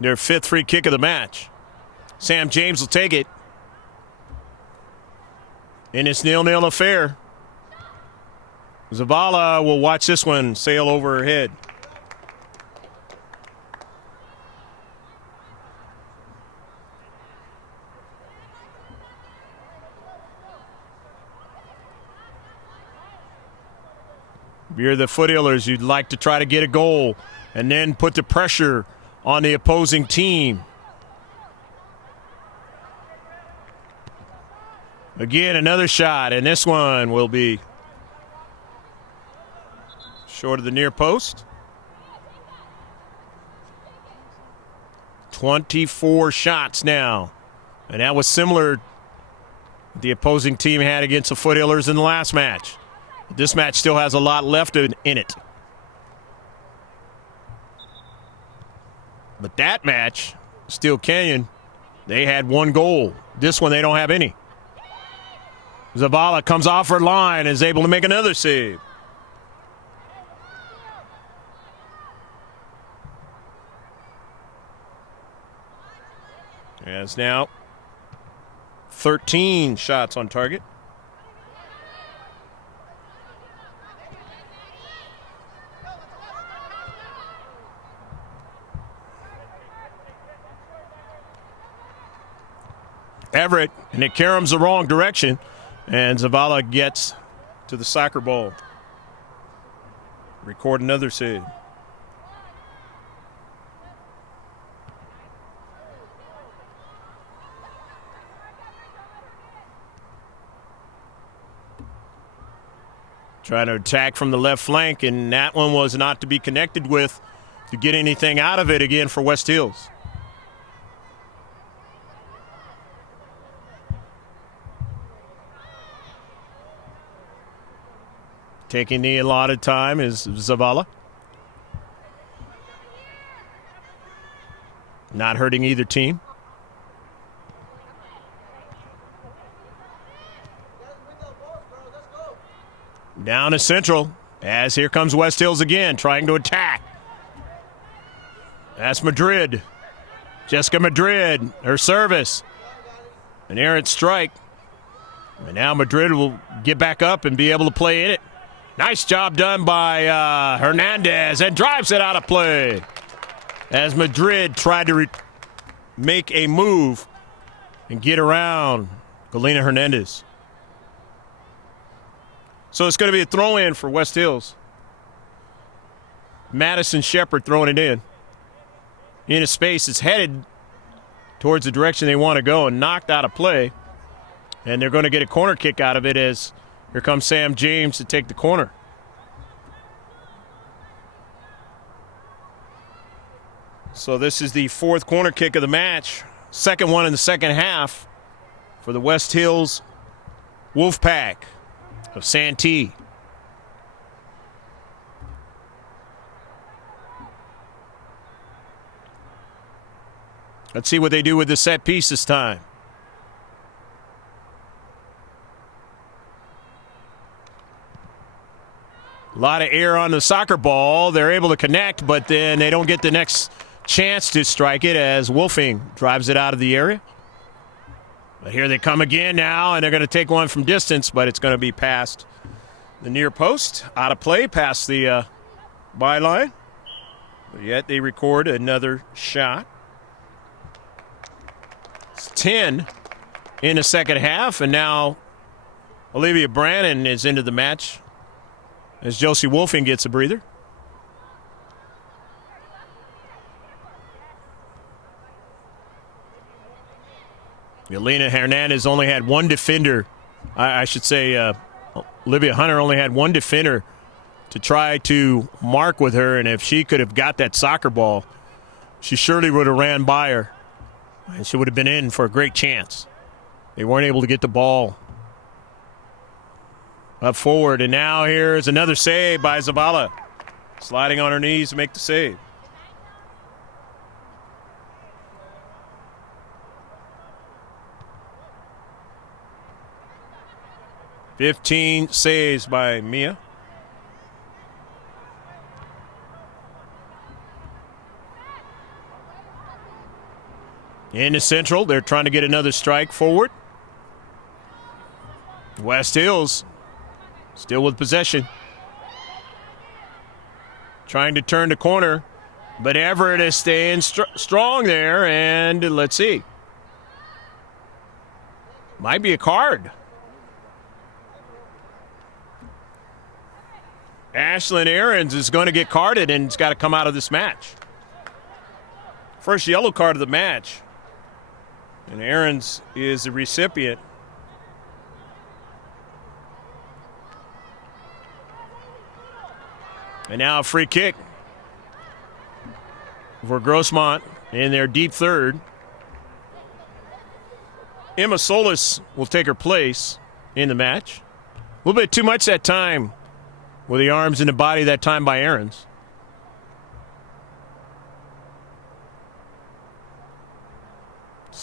Their 5th free kick of the match. Sam James will take it in this 0-0 affair. Zabala will watch this one sail over her head. If you're the Foothillers, you'd like to try to get a goal and then put the pressure on the opposing team. Again, another shot, and this one will be short of the near post. 24 shots now, and that was similar the opposing team had against the Foothillers in the last match. This match still has a lot left in it. But that match, Steel Canyon, they had one goal. This one, they don't have any. Zavala comes off her line and is able to make another save. As now 13 shots on target. Everett, and it caroms the wrong direction, and Zavala gets to the soccer ball. Record another save. Trying to attack from the left flank, and that one was not to be connected with to get anything out of it again for West Hills. Taking the allotted time is Zavala. Not hurting either team. Down to Central, as here comes West Hills again, trying to attack. That's Madrid. Jessica Madrid, her service. An errant strike. And now Madrid will get back up and be able to play in it. Nice job done by Hernandez, and drives it out of play. As Madrid tried to make a move and get around Galena Hernandez. So it's going to be a throw-in for West Hills. Madison Shepard throwing it in. Into space. It's headed towards the direction they want to go and knocked out of play. And they're going to get a corner kick out of it as here comes Sam James to take the corner. So this is the fourth corner kick of the match. Second one in the second half for the West Hills Wolfpack of Santee. Let's see what they do with the set piece this time. A lot of air on the soccer ball. They're able to connect, but then they don't get the next chance to strike it as Wolfing drives it out of the area. But here they come again now, and they're going to take one from distance, but it's going to be past the near post. Out of play, past the byline. But yet they record another shot. It's 10 in the second half, and now Olivia Brannon is into the match as Josie Wolfing gets a breather. Galena Hernandez only had one defender. I should say Olivia Hunter only had one defender to try to mark with her, and if she could have got that soccer ball, she surely would have ran by her, and she would have been in for a great chance. They weren't able to get the ball up forward, and now here's another save by Zavala. Sliding on her knees to make the save. "15 saves by Mia. Into Central, they're trying to get another strike forward. West Hills still with possession. Trying to turn the corner, but Everett is staying strong there, and let's see. Might be a card. Ashlyn Ahrens is going to get carded, and it's got to come out of this match. First yellow card of the match. And Ahrens is the recipient. And now a free kick for Grossmont in their deep third. Emma Solis will take her place in the match. A little bit too much that time with the arms and the body that time by Ahrens.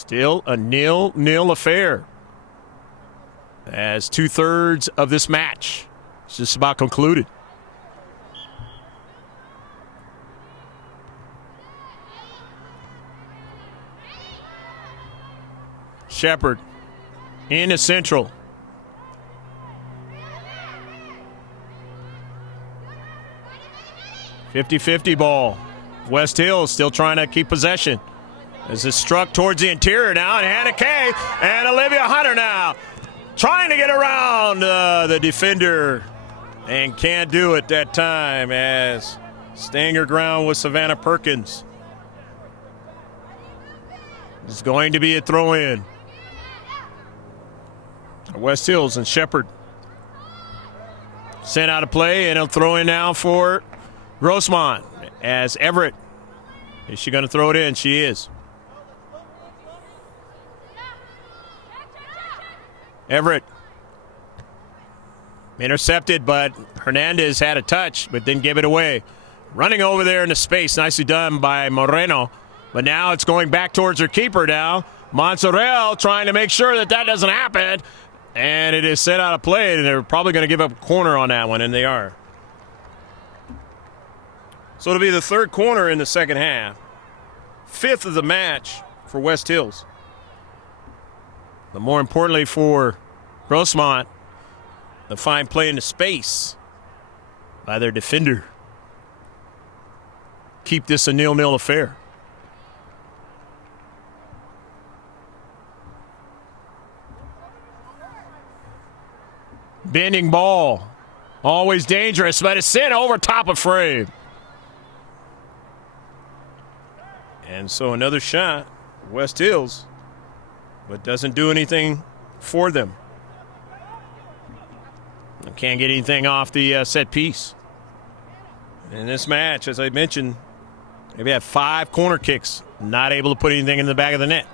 Still a 0-0 affair. As 2/3 of this match is just about concluded. Shepard into Central. .50-50 ball. West Hills still trying to keep possession. As it's struck towards the interior now, and Hannah Kay and Olivia Hunter now trying to get around the defender and can't do it that time as staying her ground with Savannah Perkins. It's going to be a throw-in. West Hills and Shepard sent out of play, and he'll throw in now for Grossmont as Everett. Is she going to throw it in? She is. Everett intercepted, but Hernandez had a touch, but didn't give it away. Running over there into space, nicely done by Moreno. But now it's going back towards her keeper now. Montserrat trying to make sure that doesn't happen. And it is set out of play, and they're probably going to give up a corner on that one, and they are. So it'll be the third corner in the second half. 5th of the match for West Hills. But more importantly for Grossmont, the fine play into space by their defender. Keep this a 0-0 affair. Bending ball. Always dangerous, but it's sent over top of frame. And so another shot, West Hills, but doesn't do anything for them. Can't get anything off the set piece. In this match, as I mentioned, they've had 5 corner kicks, not able to put anything in the back of the net.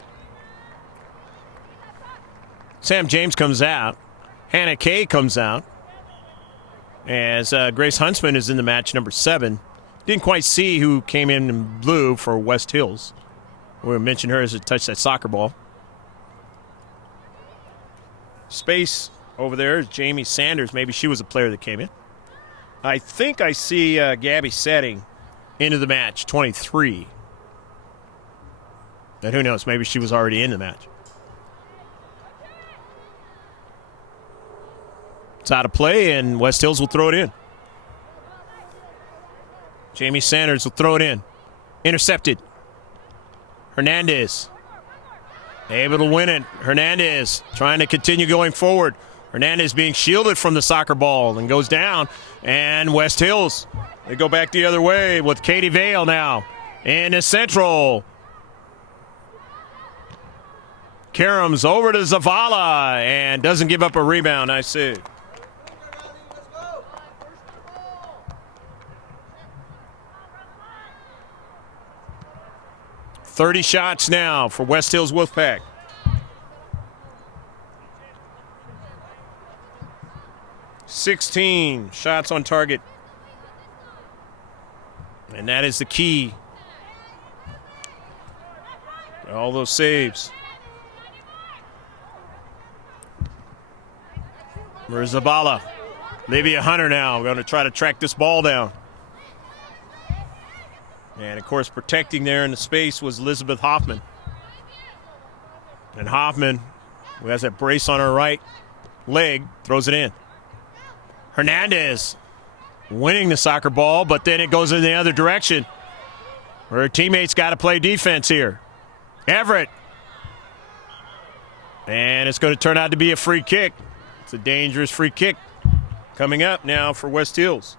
Sam James comes out. Hannah Kay comes out. As Grace Huntsman is in the match, number 7. Didn't quite see who came in blue for West Hills. We mentioned her as it touched that soccer ball. Space over there is Jamie Sanders. Maybe she was a player that came in. I think I see Gabby Setting into the match, 23. And who knows, maybe she was already in the match. It's out of play, and West Hills will throw it in. Jamie Sanders will throw it in. Intercepted. Hernandez. Able to win it. Hernandez trying to continue going forward. Hernandez being shielded from the soccer ball and goes down. And West Hills, they go back the other way with Katie Vale now. Into Central. Karams over to Zavala and doesn't give up a rebound. Nice save. .30 shots now for West Hills Wolfpack. .16 shots on target. And that is the key. All those saves. Where's Zabala? Olivia Hunter now going to try to track this ball down. And, of course, protecting there in the space was Elizabeth Hoffman. And Hoffman, who has that brace on her right leg, throws it in. Hernandez winning the soccer ball, but then it goes in the other direction. Her teammates got to play defense here. Everett. And it's going to turn out to be a free kick. It's a dangerous free kick coming up now for West Hills.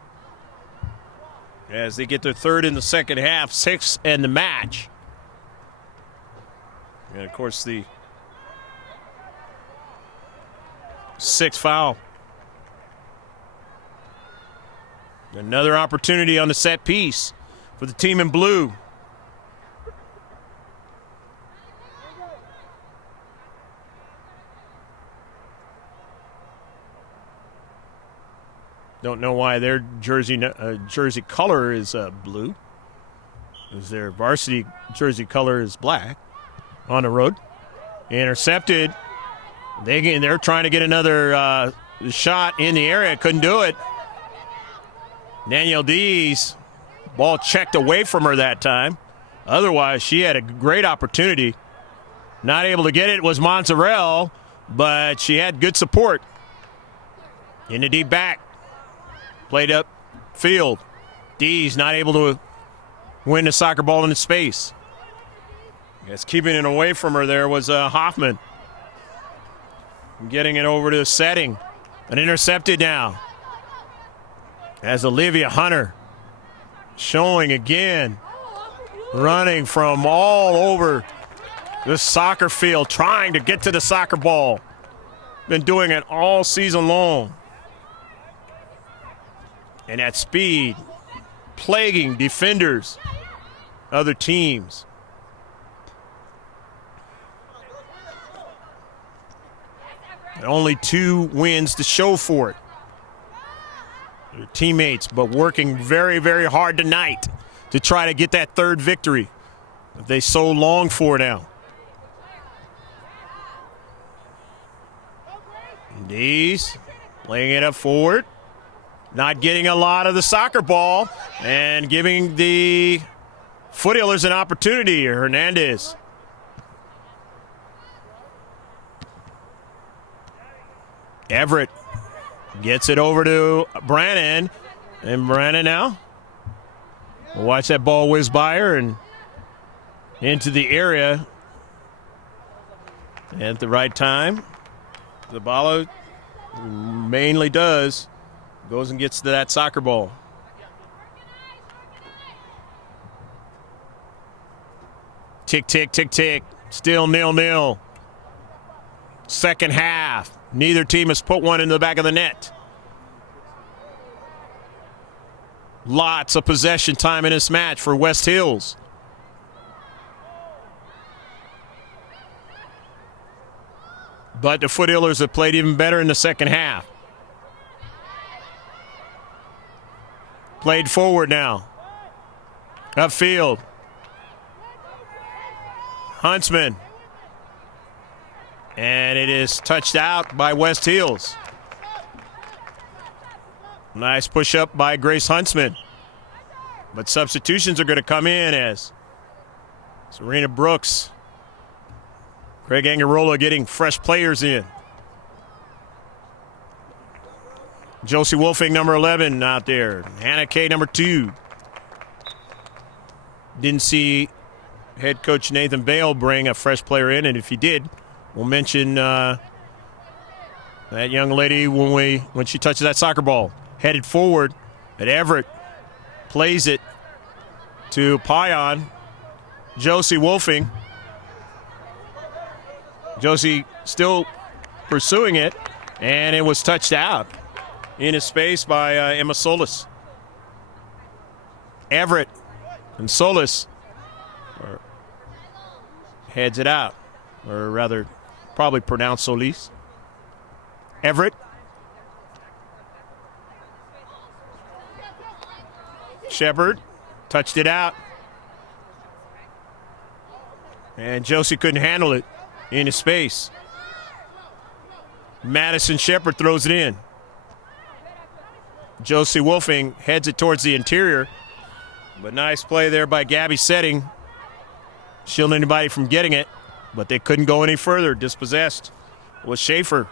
As they get their third in the second half, 6th in the match. And, of course, the 6th foul. Another opportunity on the set piece for the team in blue. Don't know why their jersey color is blue. As their varsity jersey color is black on the road. Intercepted. They're trying to get another shot in the area. Couldn't do it. Danielle Dees, ball checked away from her that time. Otherwise, she had a great opportunity. Not able to get it was Montserrat, but she had good support. In the deep back. Played up field. Dees not able to win the soccer ball in space. Yes, keeping it away from her there was Hoffman. Getting it over to the setting. And intercepted now. As Olivia Hunter showing again. Running from all over the soccer field. Trying to get to the soccer ball. Been doing it all season long. And that speed. Plaguing defenders. Other teams. And only 2 wins to show for it. Their teammates, but working very, very hard tonight to try to get that 3rd victory that they so long for now. Dees playing it up forward. Not getting a lot of the soccer ball and giving the Foothillers an opportunity. Hernandez. Everett gets it over to Brannon. And Brannon now. Watch that ball whiz by her and into the area. At the right time. Zabala mainly does. Goes and gets to that soccer ball. Tick, tick, tick, tick. Still 0-0. Second half. Neither team has put one into the back of the net. Lots of possession time in this match for West Hills. But the Foothillers have played even better in the second half. Played forward now. Upfield. Huntsman. And it is touched out by West Hills. Nice push up by Grace Huntsman. But substitutions are going to come in as Serena Brooks, Craig Angarola getting fresh players in. Josie Wolfing, number 11, out there. Hannah Kay, number 2. Didn't see head coach Nathan Bale bring a fresh player in, and if he did, we'll mention that young lady when she touches that soccer ball. Headed forward at Everett. Plays it to Payan. Josie Wolfing. Josie still pursuing it, and it was touched out in his space by Emma Solis. Everett and Solis heads it out, or rather, probably pronounced Solis. Everett. Shepard touched it out. And Josie couldn't handle it in his space. Madison Shepard throws it in. Josie Wolfing heads it towards the interior. But nice play there by Gabby Setting. Shielding anybody from getting it. But they couldn't go any further. Dispossessed was Schaefer.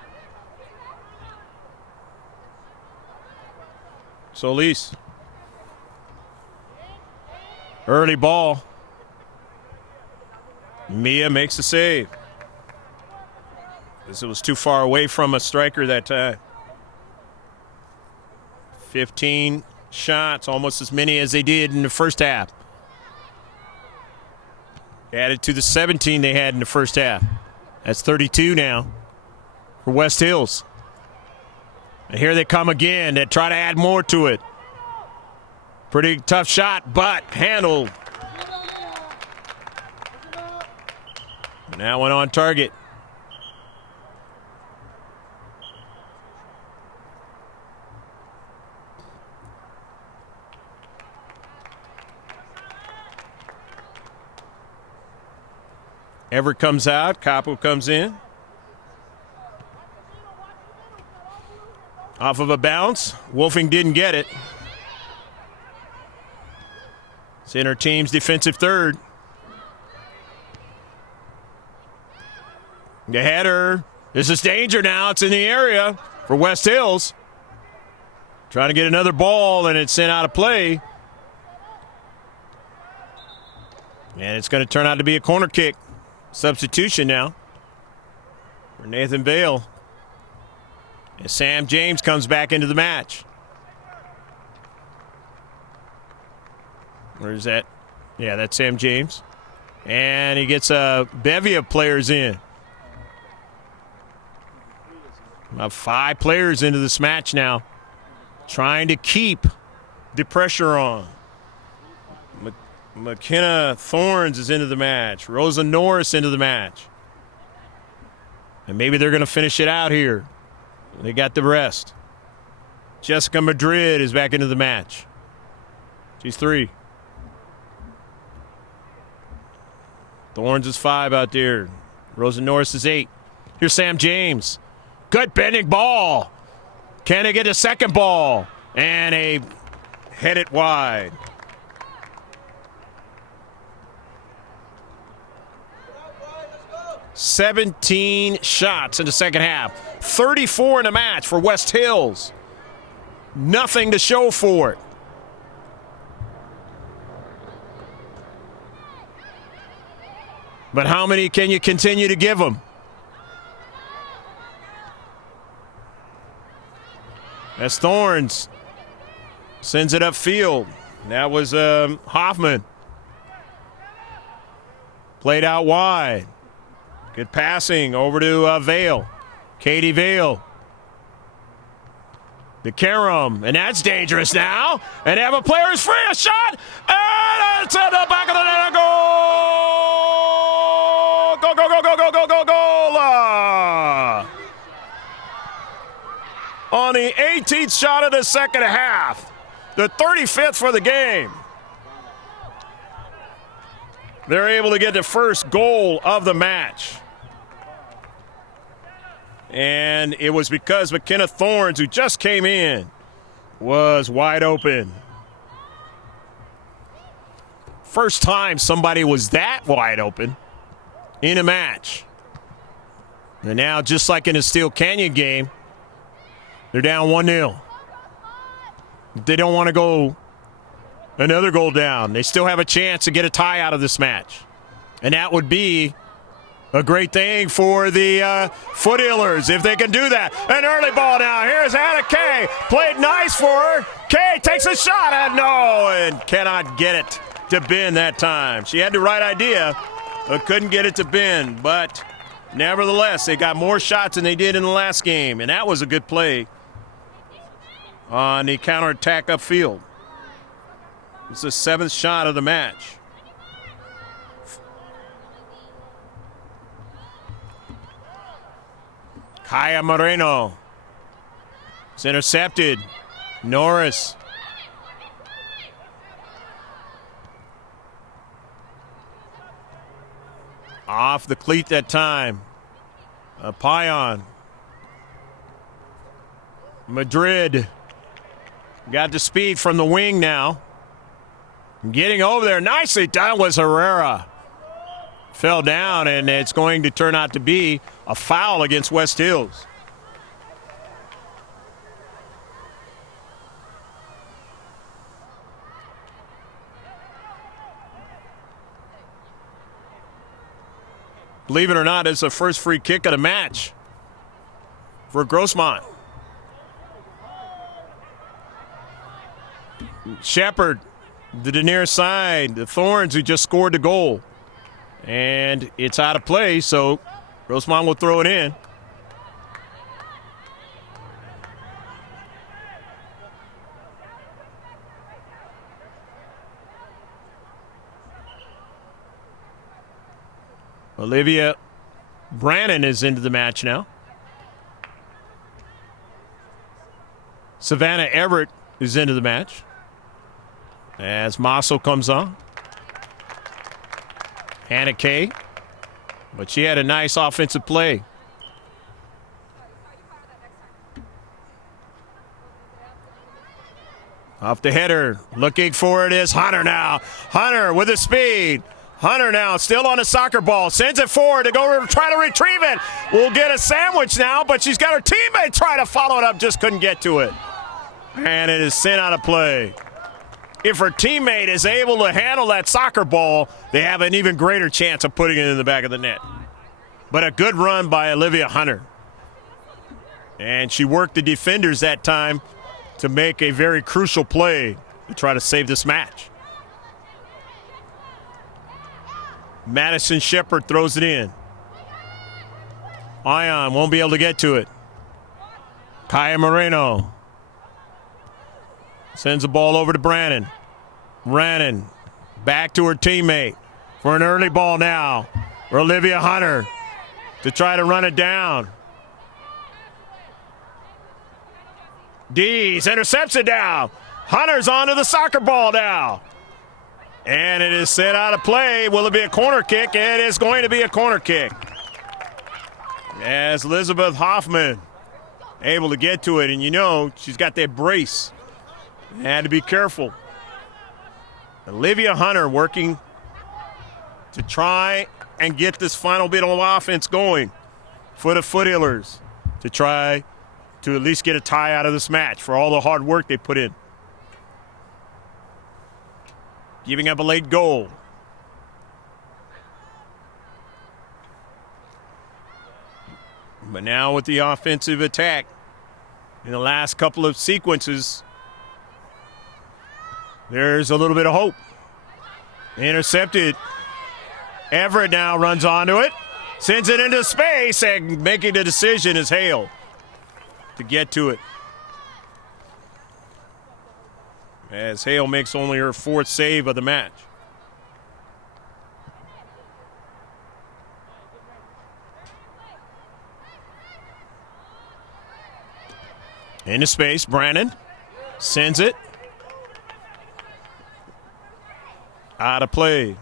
Solis. Early ball. Mia makes the save. As it was too far away from a striker that time. 15 shots, almost as many as they did in the first half. Added to the 17 they had in the first half. That's 32 now for West Hills. And here they come again. They try to add more to it. Pretty tough shot, but handled. And that one on target. Everett comes out. Capo comes in. Off of a bounce. Wolfing didn't get it. Center team's defensive third. The header. This is danger now. It's in the area for West Hills. Trying to get another ball, and it's sent out of play. And it's going to turn out to be a corner kick. Substitution now for Nathan Vale. And Sam James comes back into the match. Where is that? Yeah, that's Sam James. And he gets a bevy of players in. About 5 players into this match now, trying to keep the pressure on. McKenna Thorns is into the match. Rosa Norris into the match. And maybe they're going to finish it out here. They got the rest. Jessica Madrid is back into the match. She's 3. Thorns is 5 out there. Rosa Norris is 8. Here's Sam James. Good bending ball. Can they get a second ball? And a head it wide. "17 shots in the second half. 34 in the match for West Hills. Nothing to show for it. But how many can you continue to give them? As Thorns sends it upfield. That was Hoffman. Played out wide. Good passing over to Vale. Katie Vale. The Karam, and that's dangerous now. And they have a player who's free, a shot, and it's at the back of the net. Goal! Goal, goal, goal, goal, goal, goal, goal, goal! On the 18th shot of the second half. The 35th for the game. They're able to get the first goal of the match. And it was because McKenna Thorns, who just came in, was wide open. First time somebody was that wide open in a match. And now, just like in the Steel Canyon game, they're down 1-0. They don't want to go another goal down. They still have a chance to get a tie out of this match. And that would be a great thing for the Foothillers if they can do that. An early ball now. Here's Hannah Kay. Played nice for her. Kay takes a shot and no, and cannot get it to bend that time. She had the right idea, but couldn't get it to bend. But nevertheless, they got more shots than they did in the last game, and that was a good play on the counterattack upfield. It's the 7th shot of the match. Kaya Moreno. It's intercepted. Norris. Off the cleat that time. Payan. Madrid. Got the speed from the wing now. Getting over there. Nicely done was Herrera. Fell down, and it's going to turn out to be a foul against West Hills. Believe it or not, it's the first free kick of the match for Grossmont. Shepard, the near side, the Thorns who just scored the goal. And it's out of play, so Grossmont will throw it in. Olivia Brannon is into the match now. Savannah Everett is into the match as Masso comes on. Hannah Kay. But she had a nice offensive play. Off the header, looking for it is Hunter now. Hunter with the speed. Hunter now still on a soccer ball. Sends it forward to go try to retrieve it. Will get a sandwich now, but she's got her teammate trying to follow it up. Just couldn't get to it. And it is sent out of play. If her teammate is able to handle that soccer ball, they have an even greater chance of putting it in the back of the net. But a good run by Olivia Hunter. And she worked the defenders that time to make a very crucial play to try to save this match. Madison Shepard throws it in. Ion won't be able to get to it. Kaya Moreno sends the ball over to Brannon. Brannon back to her teammate for an early ball now for Olivia Hunter to try to run it down. Dees intercepts it down. Hunter's onto the soccer ball now. And it is set out of play. Will it be a corner kick? It is going to be a corner kick. As Elizabeth Hoffman able to get to it. And you know, she's got that brace. Had to be careful. Olivia Hunter working to try and get this final bit of offense going for the Foothillers to try to at least get a tie out of this match for all the hard work they put in. Giving up a late goal. But now with the offensive attack in the last couple of sequences, there's a little bit of hope. Intercepted. Everett now runs onto it. Sends it into space, and making the decision is Hale to get to it. As Hale makes only her fourth save of the match. Into space, Brannon sends it. Out of play.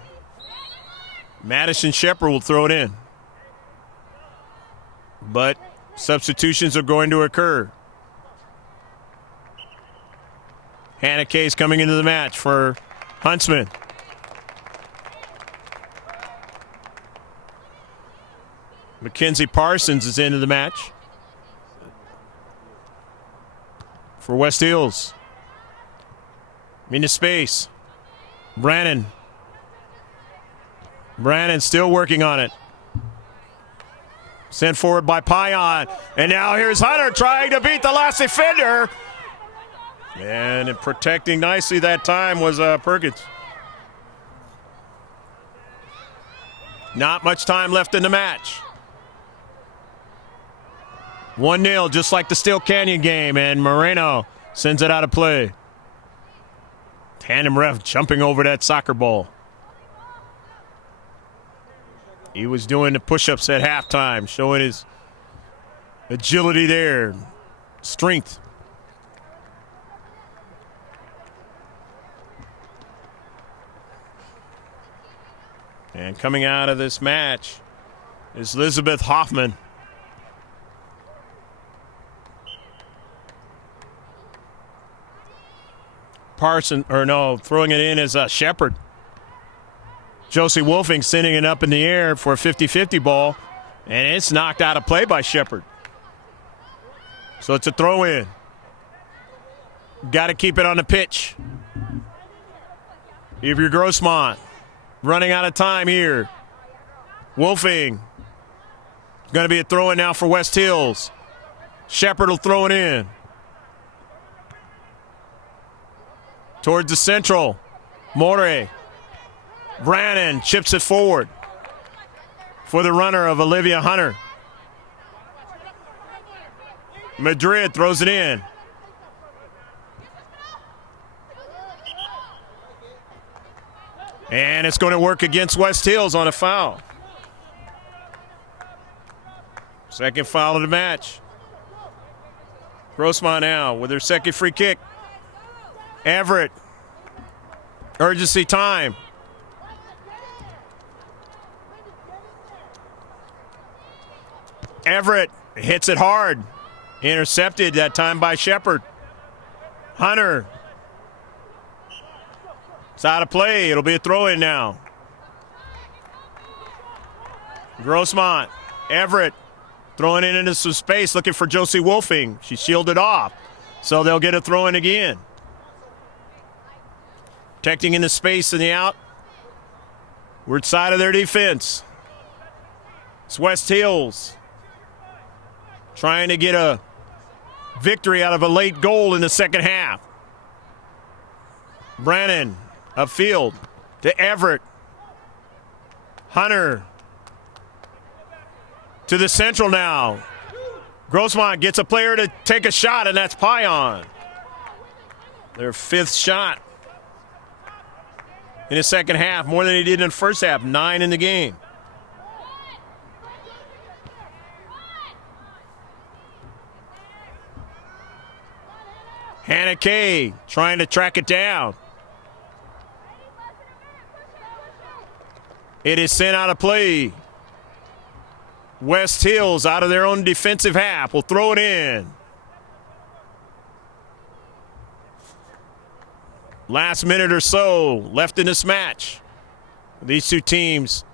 Madison Shepard will throw it in. But substitutions are going to occur. Hannah Case coming into the match for Huntsman. Mackenzie Parsons is into the match for West Hills. Into space. Brannon still working on it. Sent forward by Payan. And now here's Hunter trying to beat the last defender. And protecting nicely that time was Perkins. Not much time left in the match. 1-0, just like the Steel Canyon game. And Moreno sends it out of play. Tandem ref jumping over that soccer ball. He was doing the push-ups at halftime, showing his agility there, strength. And coming out of this match is Elizabeth Hoffman. Throwing it in as Shepard. Josie Wolfing sending it up in the air for a 50-50 ball, and it's knocked out of play by Shepard. So it's a throw in. Got to keep it on the pitch. If you're Grossmont, running out of time here. Wolfing. Going to be a throw in now for West Hills. Shepard will throw it in. Towards the central. More. Brannon chips it forward for the runner of Olivia Hunter. Madrid throws it in. And it's going to work against West Hills on a foul. Second foul of the match. Grossmont now with her second free kick. Everett. Urgency time. Everett hits it hard. Intercepted that time by Shepard. Hunter. It's out of play. It'll be a throw-in now. Grossmont. Everett throwing it into some space, looking for Josie Wolfing. She shielded off, so they'll get a throw-in again. Protecting in the space in the outward side of their defense. It's West Hills trying to get a victory out of a late goal in the second half. Brannon upfield to Everett. Hunter to the central now. Grossmont gets a player to take a shot, and that's Pion. Their fifth shot in the second half, more than he did in the first half, 9 in the game. Hannah Kay trying to track it down. It is sent out of play. West Hills out of their own defensive half will throw it in. Last minute or so left in this match. These two teams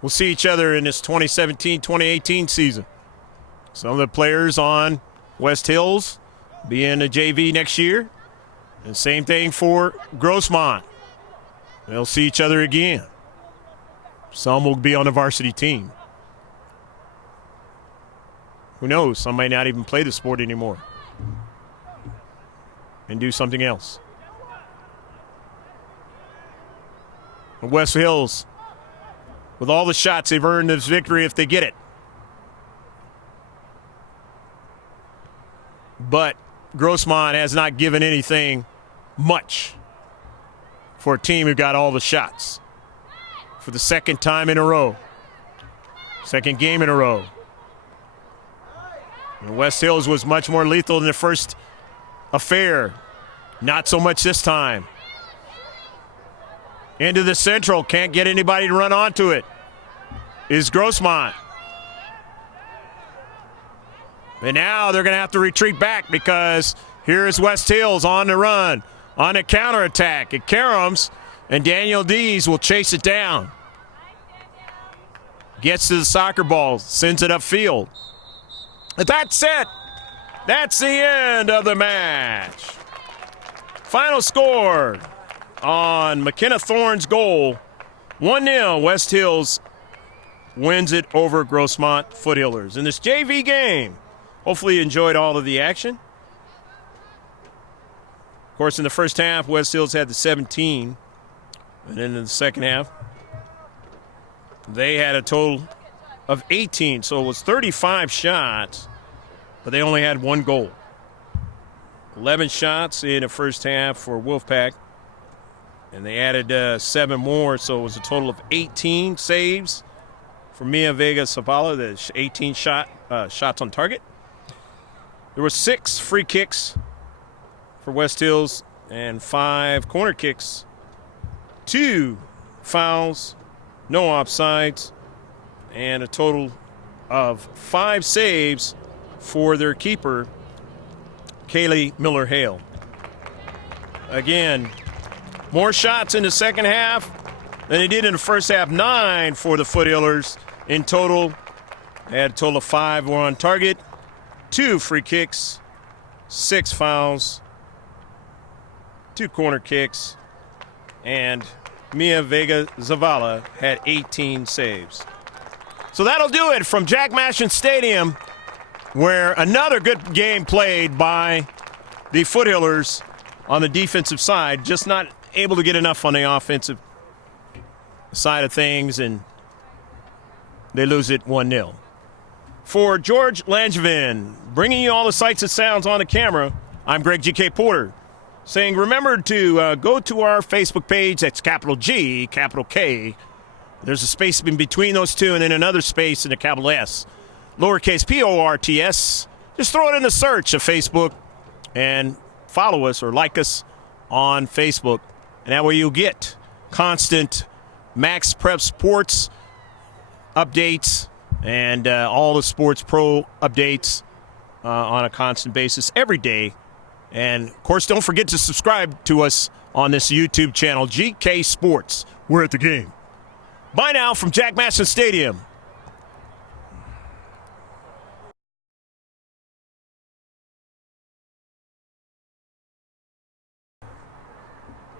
will see each other in this 2017-2018 season. Some of the players on West Hills be in the JV next year. And same thing for Grossmont. They'll see each other again. Some will be on the varsity team. Who knows? Some might not even play the sport anymore and do something else. And West Hills, with all the shots, they've earned this victory if they get it. But Grossmont has not given anything much for a team who got all the shots for the second time in a row. Second game in a row. And West Hills was much more lethal than the first affair. Not so much this time. Into the central. Can't get anybody to run onto it. Is Grossmont. And now they're going to have to retreat back because here is West Hills on the run, on a counterattack. It caroms, and Daniel Dees will chase it down. Gets to the soccer ball, sends it upfield. That's it. That's the end of the match. Final score on McKenna Thorne's goal, 1-0. West Hills wins it over Grossmont Foothillers. In this JV game, hopefully you enjoyed all of the action. Of course, in the first half, West Hills had the 17. And then in the second half, they had a total of 18. So it was 35 shots, but they only had one goal. 11 shots in the first half for Wolfpack. And they added 7 more, so it was a total of 18 saves for Mia Vega Zavala. That's 18 shots on target. There were 6 free kicks for West Hills and 5 corner kicks. 2 fouls, no offsides, and a total of 5 saves for their keeper, Kaylee Miller-Hale. Again, more shots in the second half than they did in the first half. 9 for the Foothillers in total. They had a total of 5 were on target. 2 free kicks, 6 fouls, 2 corner kicks, and Mia Vega Zavala had 18 saves. So that'll do it from Jack Mashin Stadium, where another good game played by the Foothillers on the defensive side, just not able to get enough on the offensive side of things, and they lose it 1-0. For George Langevin, bringing you all the sights and sounds on the camera, I'm Greg G.K. Porter, saying remember to go to our Facebook page. That's capital G, capital K. There's a space in between those two, and then another space in the capital S. Lowercase P-O-R-T-S. Just throw it in the search of Facebook and follow us or like us on Facebook. And that way you'll get constant Max Prep Sports updates and all the sports pro updates on a constant basis every day. And, of course, don't forget to subscribe to us on this YouTube channel, GK Sports. We're at the game. Bye now from Jack Mashin Stadium.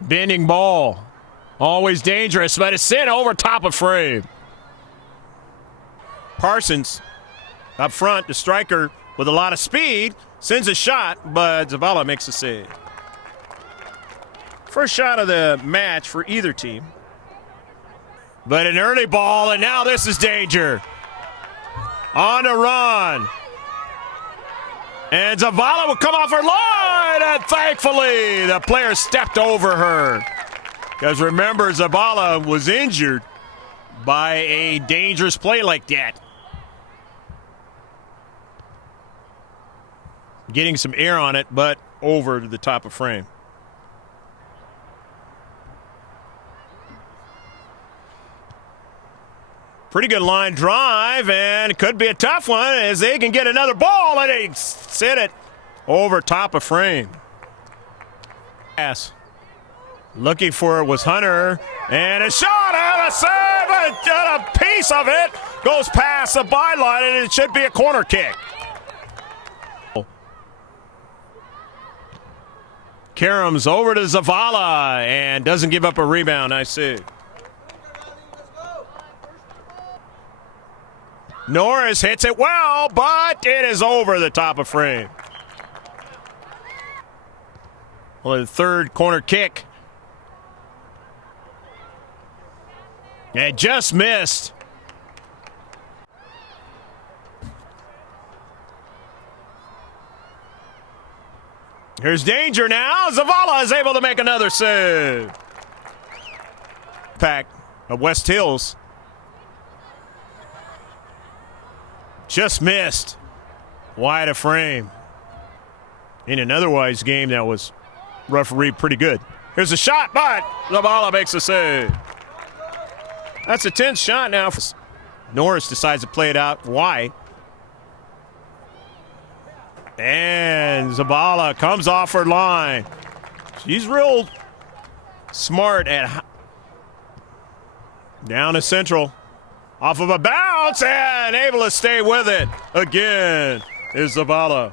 Bending ball. Always dangerous, but it's sent over top of frame. Parsons up front, the striker with a lot of speed, sends a shot, but Zavala makes a save. First shot of the match for either team. But an early ball, and now this is danger. On a run. And Zavala will come off her line, and thankfully the player stepped over her. Because remember, Zavala was injured by a dangerous play like that. Getting some air on it, but over to the top of frame. Pretty good line drive, and it could be a tough one as they can get another ball, and they set it over top of frame. Pass. Looking for it was Hunter, and a shot and a save, and a piece of it goes past the byline, and it should be a corner kick. Karam's over to Zavala and doesn't give up a rebound. I see. Norris hits it well, but it is over the top of frame. Well, the third corner kick. It just missed. Here's danger now. Zavala is able to make another save. Pack of West Hills. Just missed. Wide of frame. In an otherwise game that was refereed pretty good. Here's a shot, but Zavala makes a save. That's a tense shot now. Norris decides to play it out wide. And Zavala comes off her line. She's real smart at down to central. Off of a bounce and able to stay with it. Again is Zavala.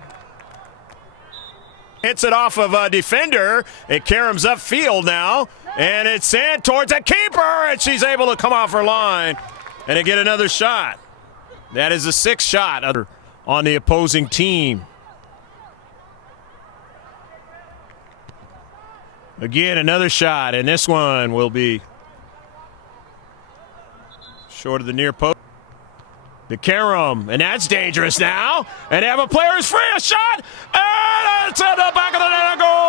Hits it off of a defender. It Karam's upfield now. And it's sent towards a keeper. And she's able to come off her line and to get another shot. That is the sixth shot on the opposing team. Again, another shot, and this one will be short of the near post. The Karam, and that's dangerous now. And they have a player who's free, a shot, and it's at the back of the net, a goal!